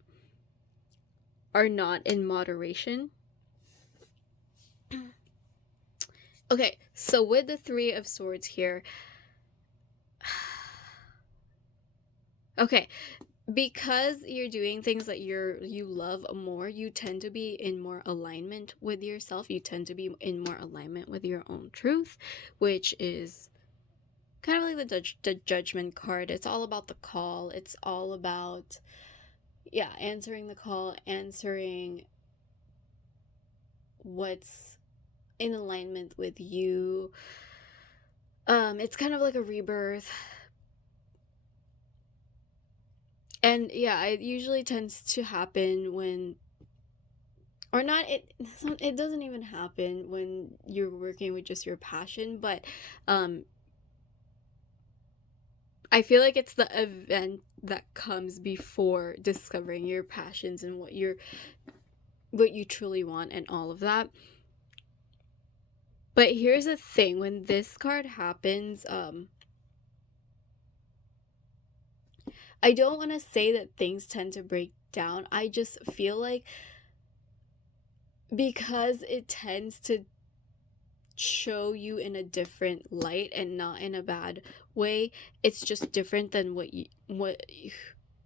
are not in moderation. Okay, so with the Three of Swords here, okay, because you're doing things that you love more, you tend to be in more alignment with yourself. You tend to be in more alignment with your own truth, which is kind of like the Judgment card. It's all about the call. It's all about, yeah, answering the call, answering what's in alignment with you. It's kind of like a rebirth. And yeah, it usually tends to happen when, or not, it doesn't even happen when you're working with just your passion, but I feel like it's the event that comes before discovering your passions and what you truly want and all of that. But here's the thing, when this card happens, I don't want to say that things tend to break down. I just feel like because it tends to show you in a different light and not in a bad way, it's just different than what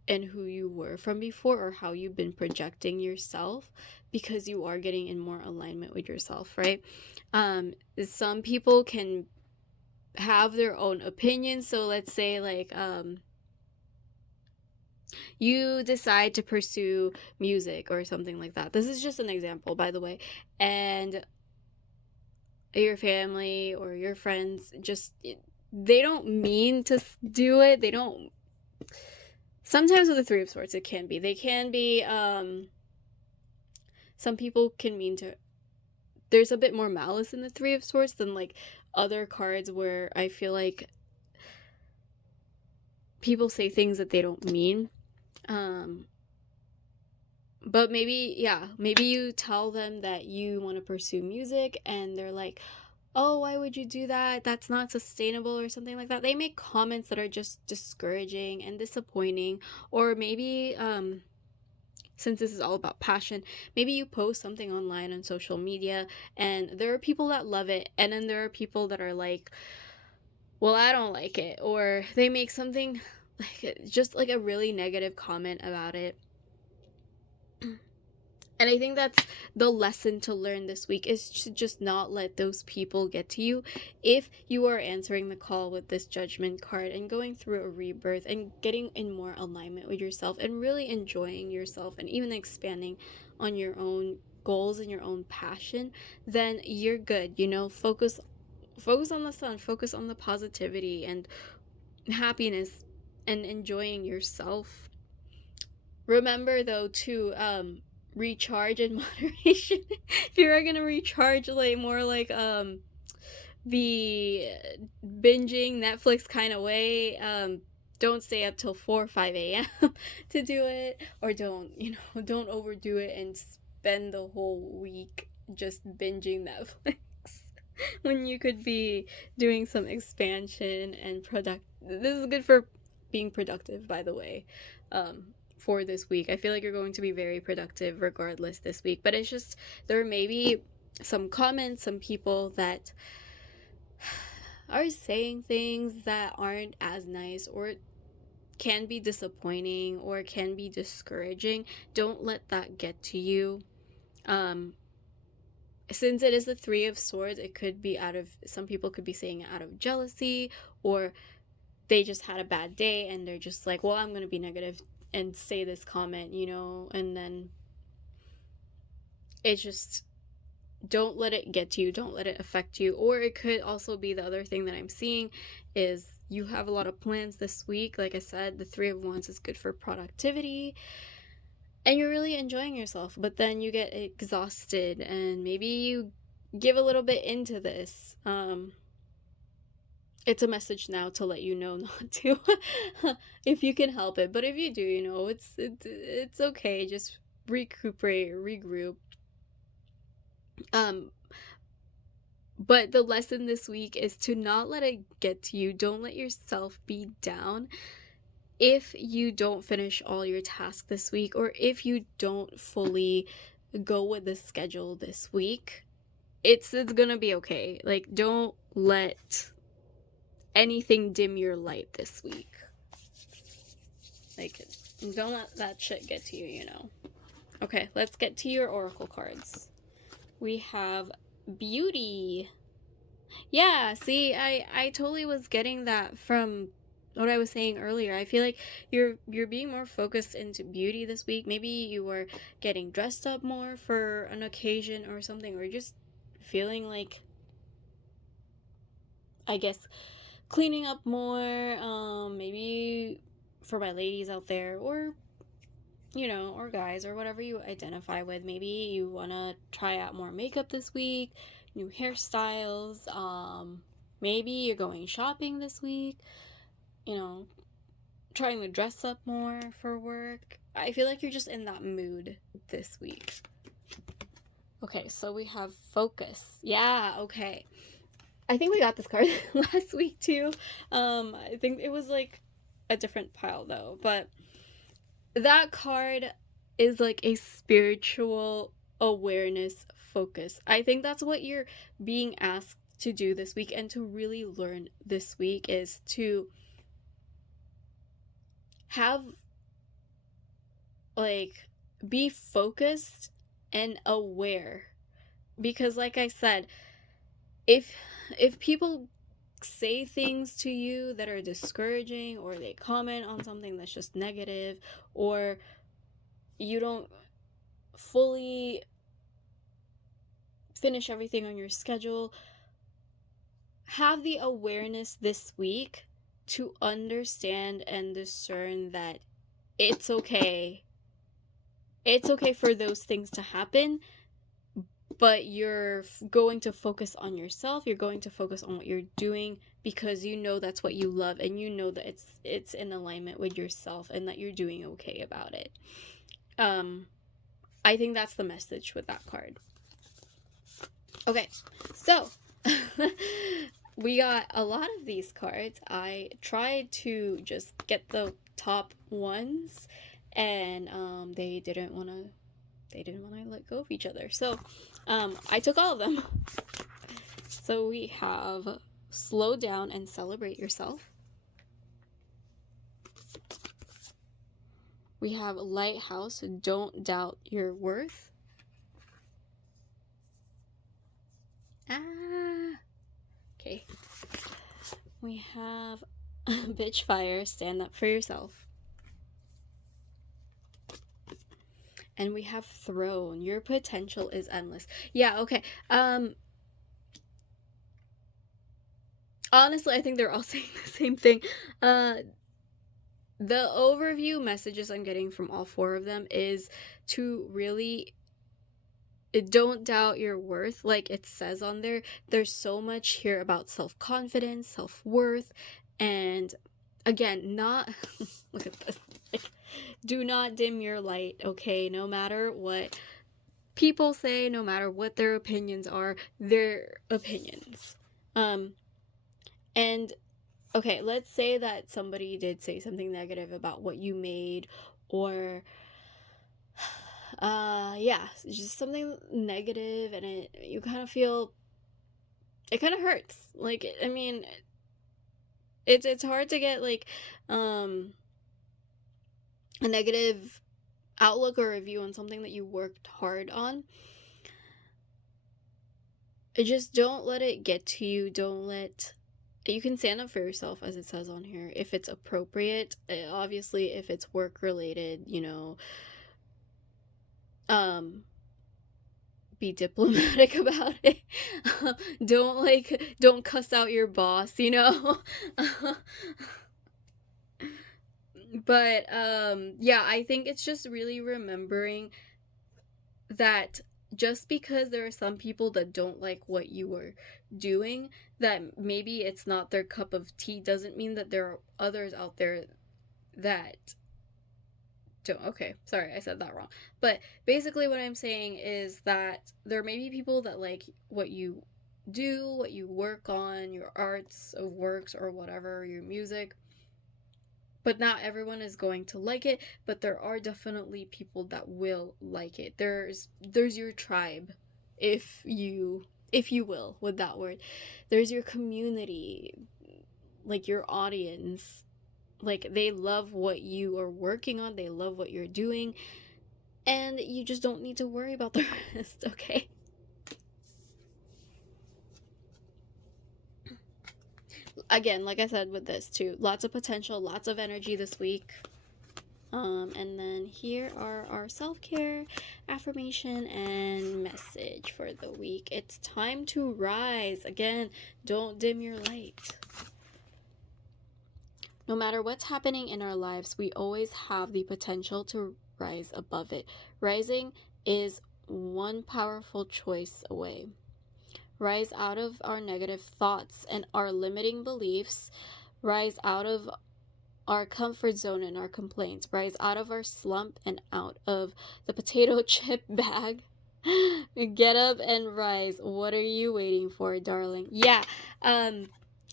and who you were from before, or how you've been projecting yourself, because you are getting in more alignment with yourself, right? Some people can have their own opinions. So let's say like you decide to pursue music or something like that. This is just an example, by the way. And your family or your friends just, they don't mean to do it. They don't. Sometimes with the Three of Swords, it can be. They can be, some people can mean to. There's a bit more malice in the Three of Swords than like other cards where I feel like people say things that they don't mean. But maybe, yeah, maybe you tell them that you want to pursue music and they're like, oh, why would you do that? That's not sustainable, or something like that. They make comments that are just discouraging and disappointing. Or maybe, since this is all about passion, maybe you post something online on social media and there are people that love it, and then there are people that are like, well, I don't like it. Or they make something like just like a really negative comment about it. And I think that's the lesson to learn this week, is to just not let those people get to you. If you are answering the call with this Judgment card and going through a rebirth and getting in more alignment with yourself and really enjoying yourself and even expanding on your own goals and your own passion, then you're good. You know, focus on the sun, focus on the positivity and happiness and enjoying yourself. Remember though to recharge in moderation. If you're gonna recharge like more like the binging Netflix kind of way, don't stay up till 4 or 5 a.m. to do it, or don't overdo it and spend the whole week just binging Netflix when you could be doing some expansion and this is good for being productive, by the way. For this week, I feel like you're going to be very productive regardless this week, but it's just, there may be some comments, some people that are saying things that aren't as nice, or can be disappointing, or can be discouraging. Don't let that get to you. Since it is the Three of Swords, it could be some people could be saying it out of jealousy, or they just had a bad day and they're just like, well, I'm going to be negative and say this comment, and then it's just, don't let it get to you, don't let it affect you. Or it could also be, the other thing that I'm seeing is you have a lot of plans this week. Like I said, the Three of Wands is good for productivity and you're really enjoying yourself, but then you get exhausted and maybe you give a little bit into this. It's a message now to let you know not to, if you can help it. But if you do, it's okay. Just recuperate, regroup. But the lesson this week is to not let it get to you. Don't let yourself be down if you don't finish all your tasks this week, or if you don't fully go with the schedule this week. It's gonna be okay. Like, don't let anything dim your light this week. Like, don't let that shit get to you, you know. Okay, let's get to your oracle cards. We have beauty. Yeah, see, I totally was getting that from what I was saying earlier. I feel like you're being more focused into beauty this week. Maybe you were getting dressed up more for an occasion or something, or just feeling like, I guess, cleaning up more. Maybe for my ladies out there, or you know, or guys, or whatever you identify with. Maybe you want to try out more makeup this week, new hairstyles. Maybe you're going shopping this week, you know, trying to dress up more for work. I feel like you're just in that mood this week. Okay, so we have focus. Yeah, okay. I think we got this card last week too. I think it was like a different pile though, but that card is like a spiritual awareness focus. I think that's what you're being asked to do this week, and to really learn this week is to have, like, be focused and aware. Because like I said, if people say things to you that are discouraging, or they comment on something that's just negative, or you don't fully finish everything on your schedule, have the awareness this week to understand and discern that it's okay. It's okay for those things to happen, but you're going to focus on yourself. You're going to focus on what you're doing, because you know that's what you love, and you know that it's in alignment with yourself, and that you're doing okay about it. I think that's the message with that card. Okay, so we got a lot of these cards. I tried to just get the top ones, and they didn't want to let go of each other. So I took all of them. So we have slow down and celebrate yourself. We have lighthouse, don't doubt your worth. Okay. We have bitch fire, stand up for yourself. And we have throne, your potential is endless. Yeah, okay. Honestly, I think they're all saying the same thing. The overview messages I'm getting from all four of them is to really don't doubt your worth. Like it says on there, there's so much here about self-confidence, self-worth, and again, not look at this, like, do not dim your light, okay? No matter what people say, no matter what their opinions are, their opinions. And okay, let's say that somebody did say something negative about what you made, or yeah, just something negative, and you kind of feel, it kind of hurts. Like, I mean, it's hard to get like a negative outlook or review on something that you worked hard on. Just don't let it get to you. You can stand up for yourself, as it says on here, if it's appropriate. Obviously, if it's work related, you know, be diplomatic about it. Don't cuss out your boss, you know. But yeah, I think it's just really remembering that just because there are some people that don't like what you were doing, that maybe it's not their cup of tea, doesn't mean that there are others out there that don't. Okay, sorry, I said that wrong. But basically what I'm saying is that there may be people that like what you do, what you work on, your arts of works or whatever, your music. But not everyone is going to like it, but there are definitely people that will like it. There's your tribe, if you will, with that word. There's your community, like your audience. Like, they love what you are working on, they love what you're doing, and you just don't need to worry about the rest, okay? Again, like I said with this too, lots of potential, lots of energy this week. And then here are our self-care, affirmation, and message for the week. It's time to rise. Again, don't dim your light. No matter what's happening in our lives, we always have the potential to rise above it. Rising is one powerful choice away. Rise out of our negative thoughts and our limiting beliefs. Rise out of our comfort zone and our complaints. Rise out of our slump and out of the potato chip bag. Get up and rise. What are you waiting for, darling? Yeah.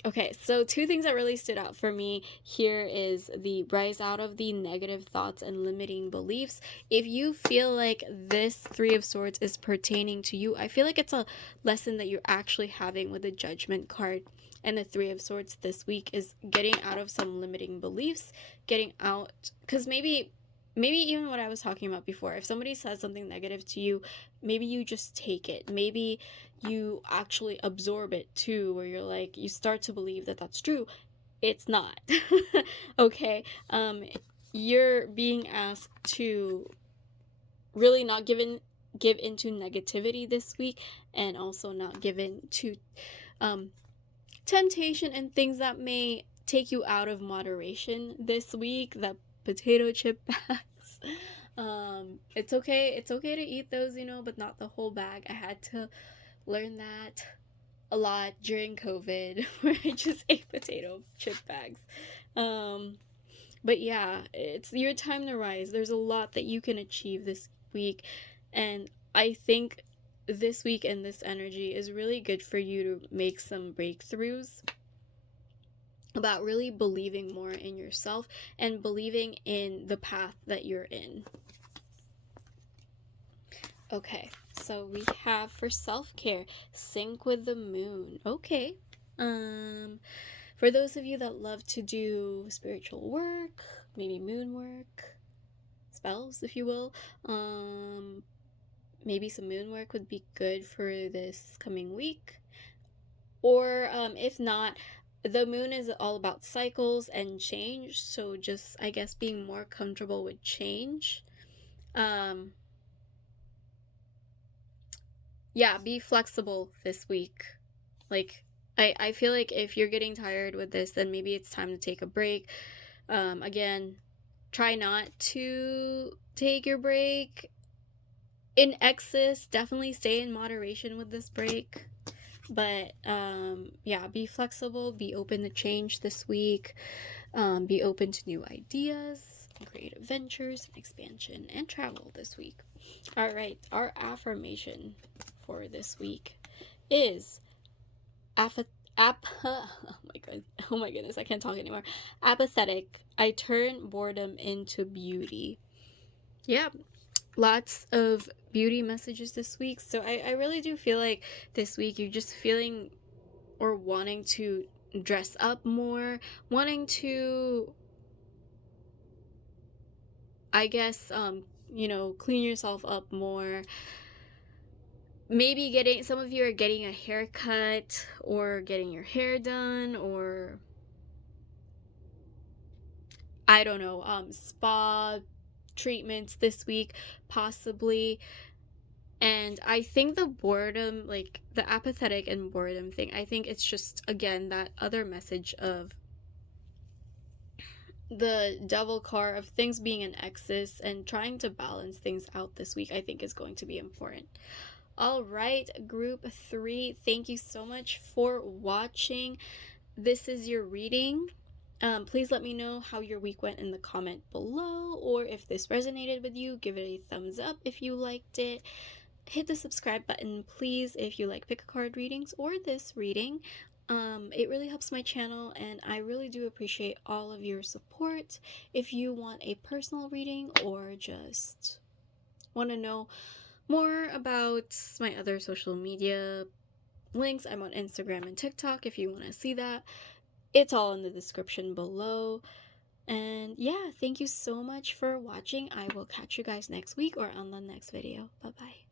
Okay, so two things that really stood out for me here is the rise out of the negative thoughts and limiting beliefs. If you feel like this Three of Swords is pertaining to you, I feel like it's a lesson that you're actually having with the Judgment card. And the Three of Swords this week is getting out of some limiting beliefs, getting out, because maybe even what I was talking about before, if somebody says something negative to you, maybe you just take it. Maybe you actually absorb it too, where you're like, you start to believe that that's true. It's not. Okay? You're being asked to really not give into negativity this week, and also not give in to temptation and things that may take you out of moderation this week. The potato chip bags. It's okay to eat those, but not the whole bag. I had to learn that a lot during COVID, where I just ate potato chip bags. But yeah, it's your time to rise. There's a lot that you can achieve this week, and I think this week and this energy is really good for you to make some breakthroughs about really believing more in yourself and believing in the path that you're in. Okay, so we have for self-care, sync with the moon. Okay. For those of you that love to do spiritual work, maybe moon work, spells, if you will, maybe some moon work would be good for this coming week. Or if not, the moon is all about cycles and change, so just, I guess, being more comfortable with change. Yeah, be flexible this week. Like, I feel like if you're getting tired with this, then maybe it's time to take a break. Again, try not to take your break in excess. Definitely stay in moderation with this break. But yeah, be flexible, be open to change this week, be open to new ideas, creative ventures, expansion, and travel this week. All right, our affirmation for this week is oh my goodness, I can't talk anymore. Apathetic. I turn boredom into beauty. Yeah, lots of beauty messages this week. So I really do feel like this week you're just feeling or wanting to dress up more, wanting to, I guess, clean yourself up more. Maybe some of you are getting a haircut or getting your hair done, or I don't know, spa treatments this week, possibly. And I think the boredom, like the apathetic and boredom thing, I think it's just, again, that other message of the devil card of things being in excess, and trying to balance things out this week, I think, is going to be important. All right, group 3, thank you so much for watching. This is your reading. Please let me know how your week went in the comment below, or if this resonated with you, give it a thumbs up if you liked it. hit the subscribe button, please, if you like pick a card readings or this reading. It really helps my channel, and I really do appreciate all of your support. If you want a personal reading or just want to know more about my other social media links, I'm on Instagram and TikTok if you want to see that. It's all in the description below. And yeah, thank you so much for watching. I will catch you guys next week or on the next video. Bye bye.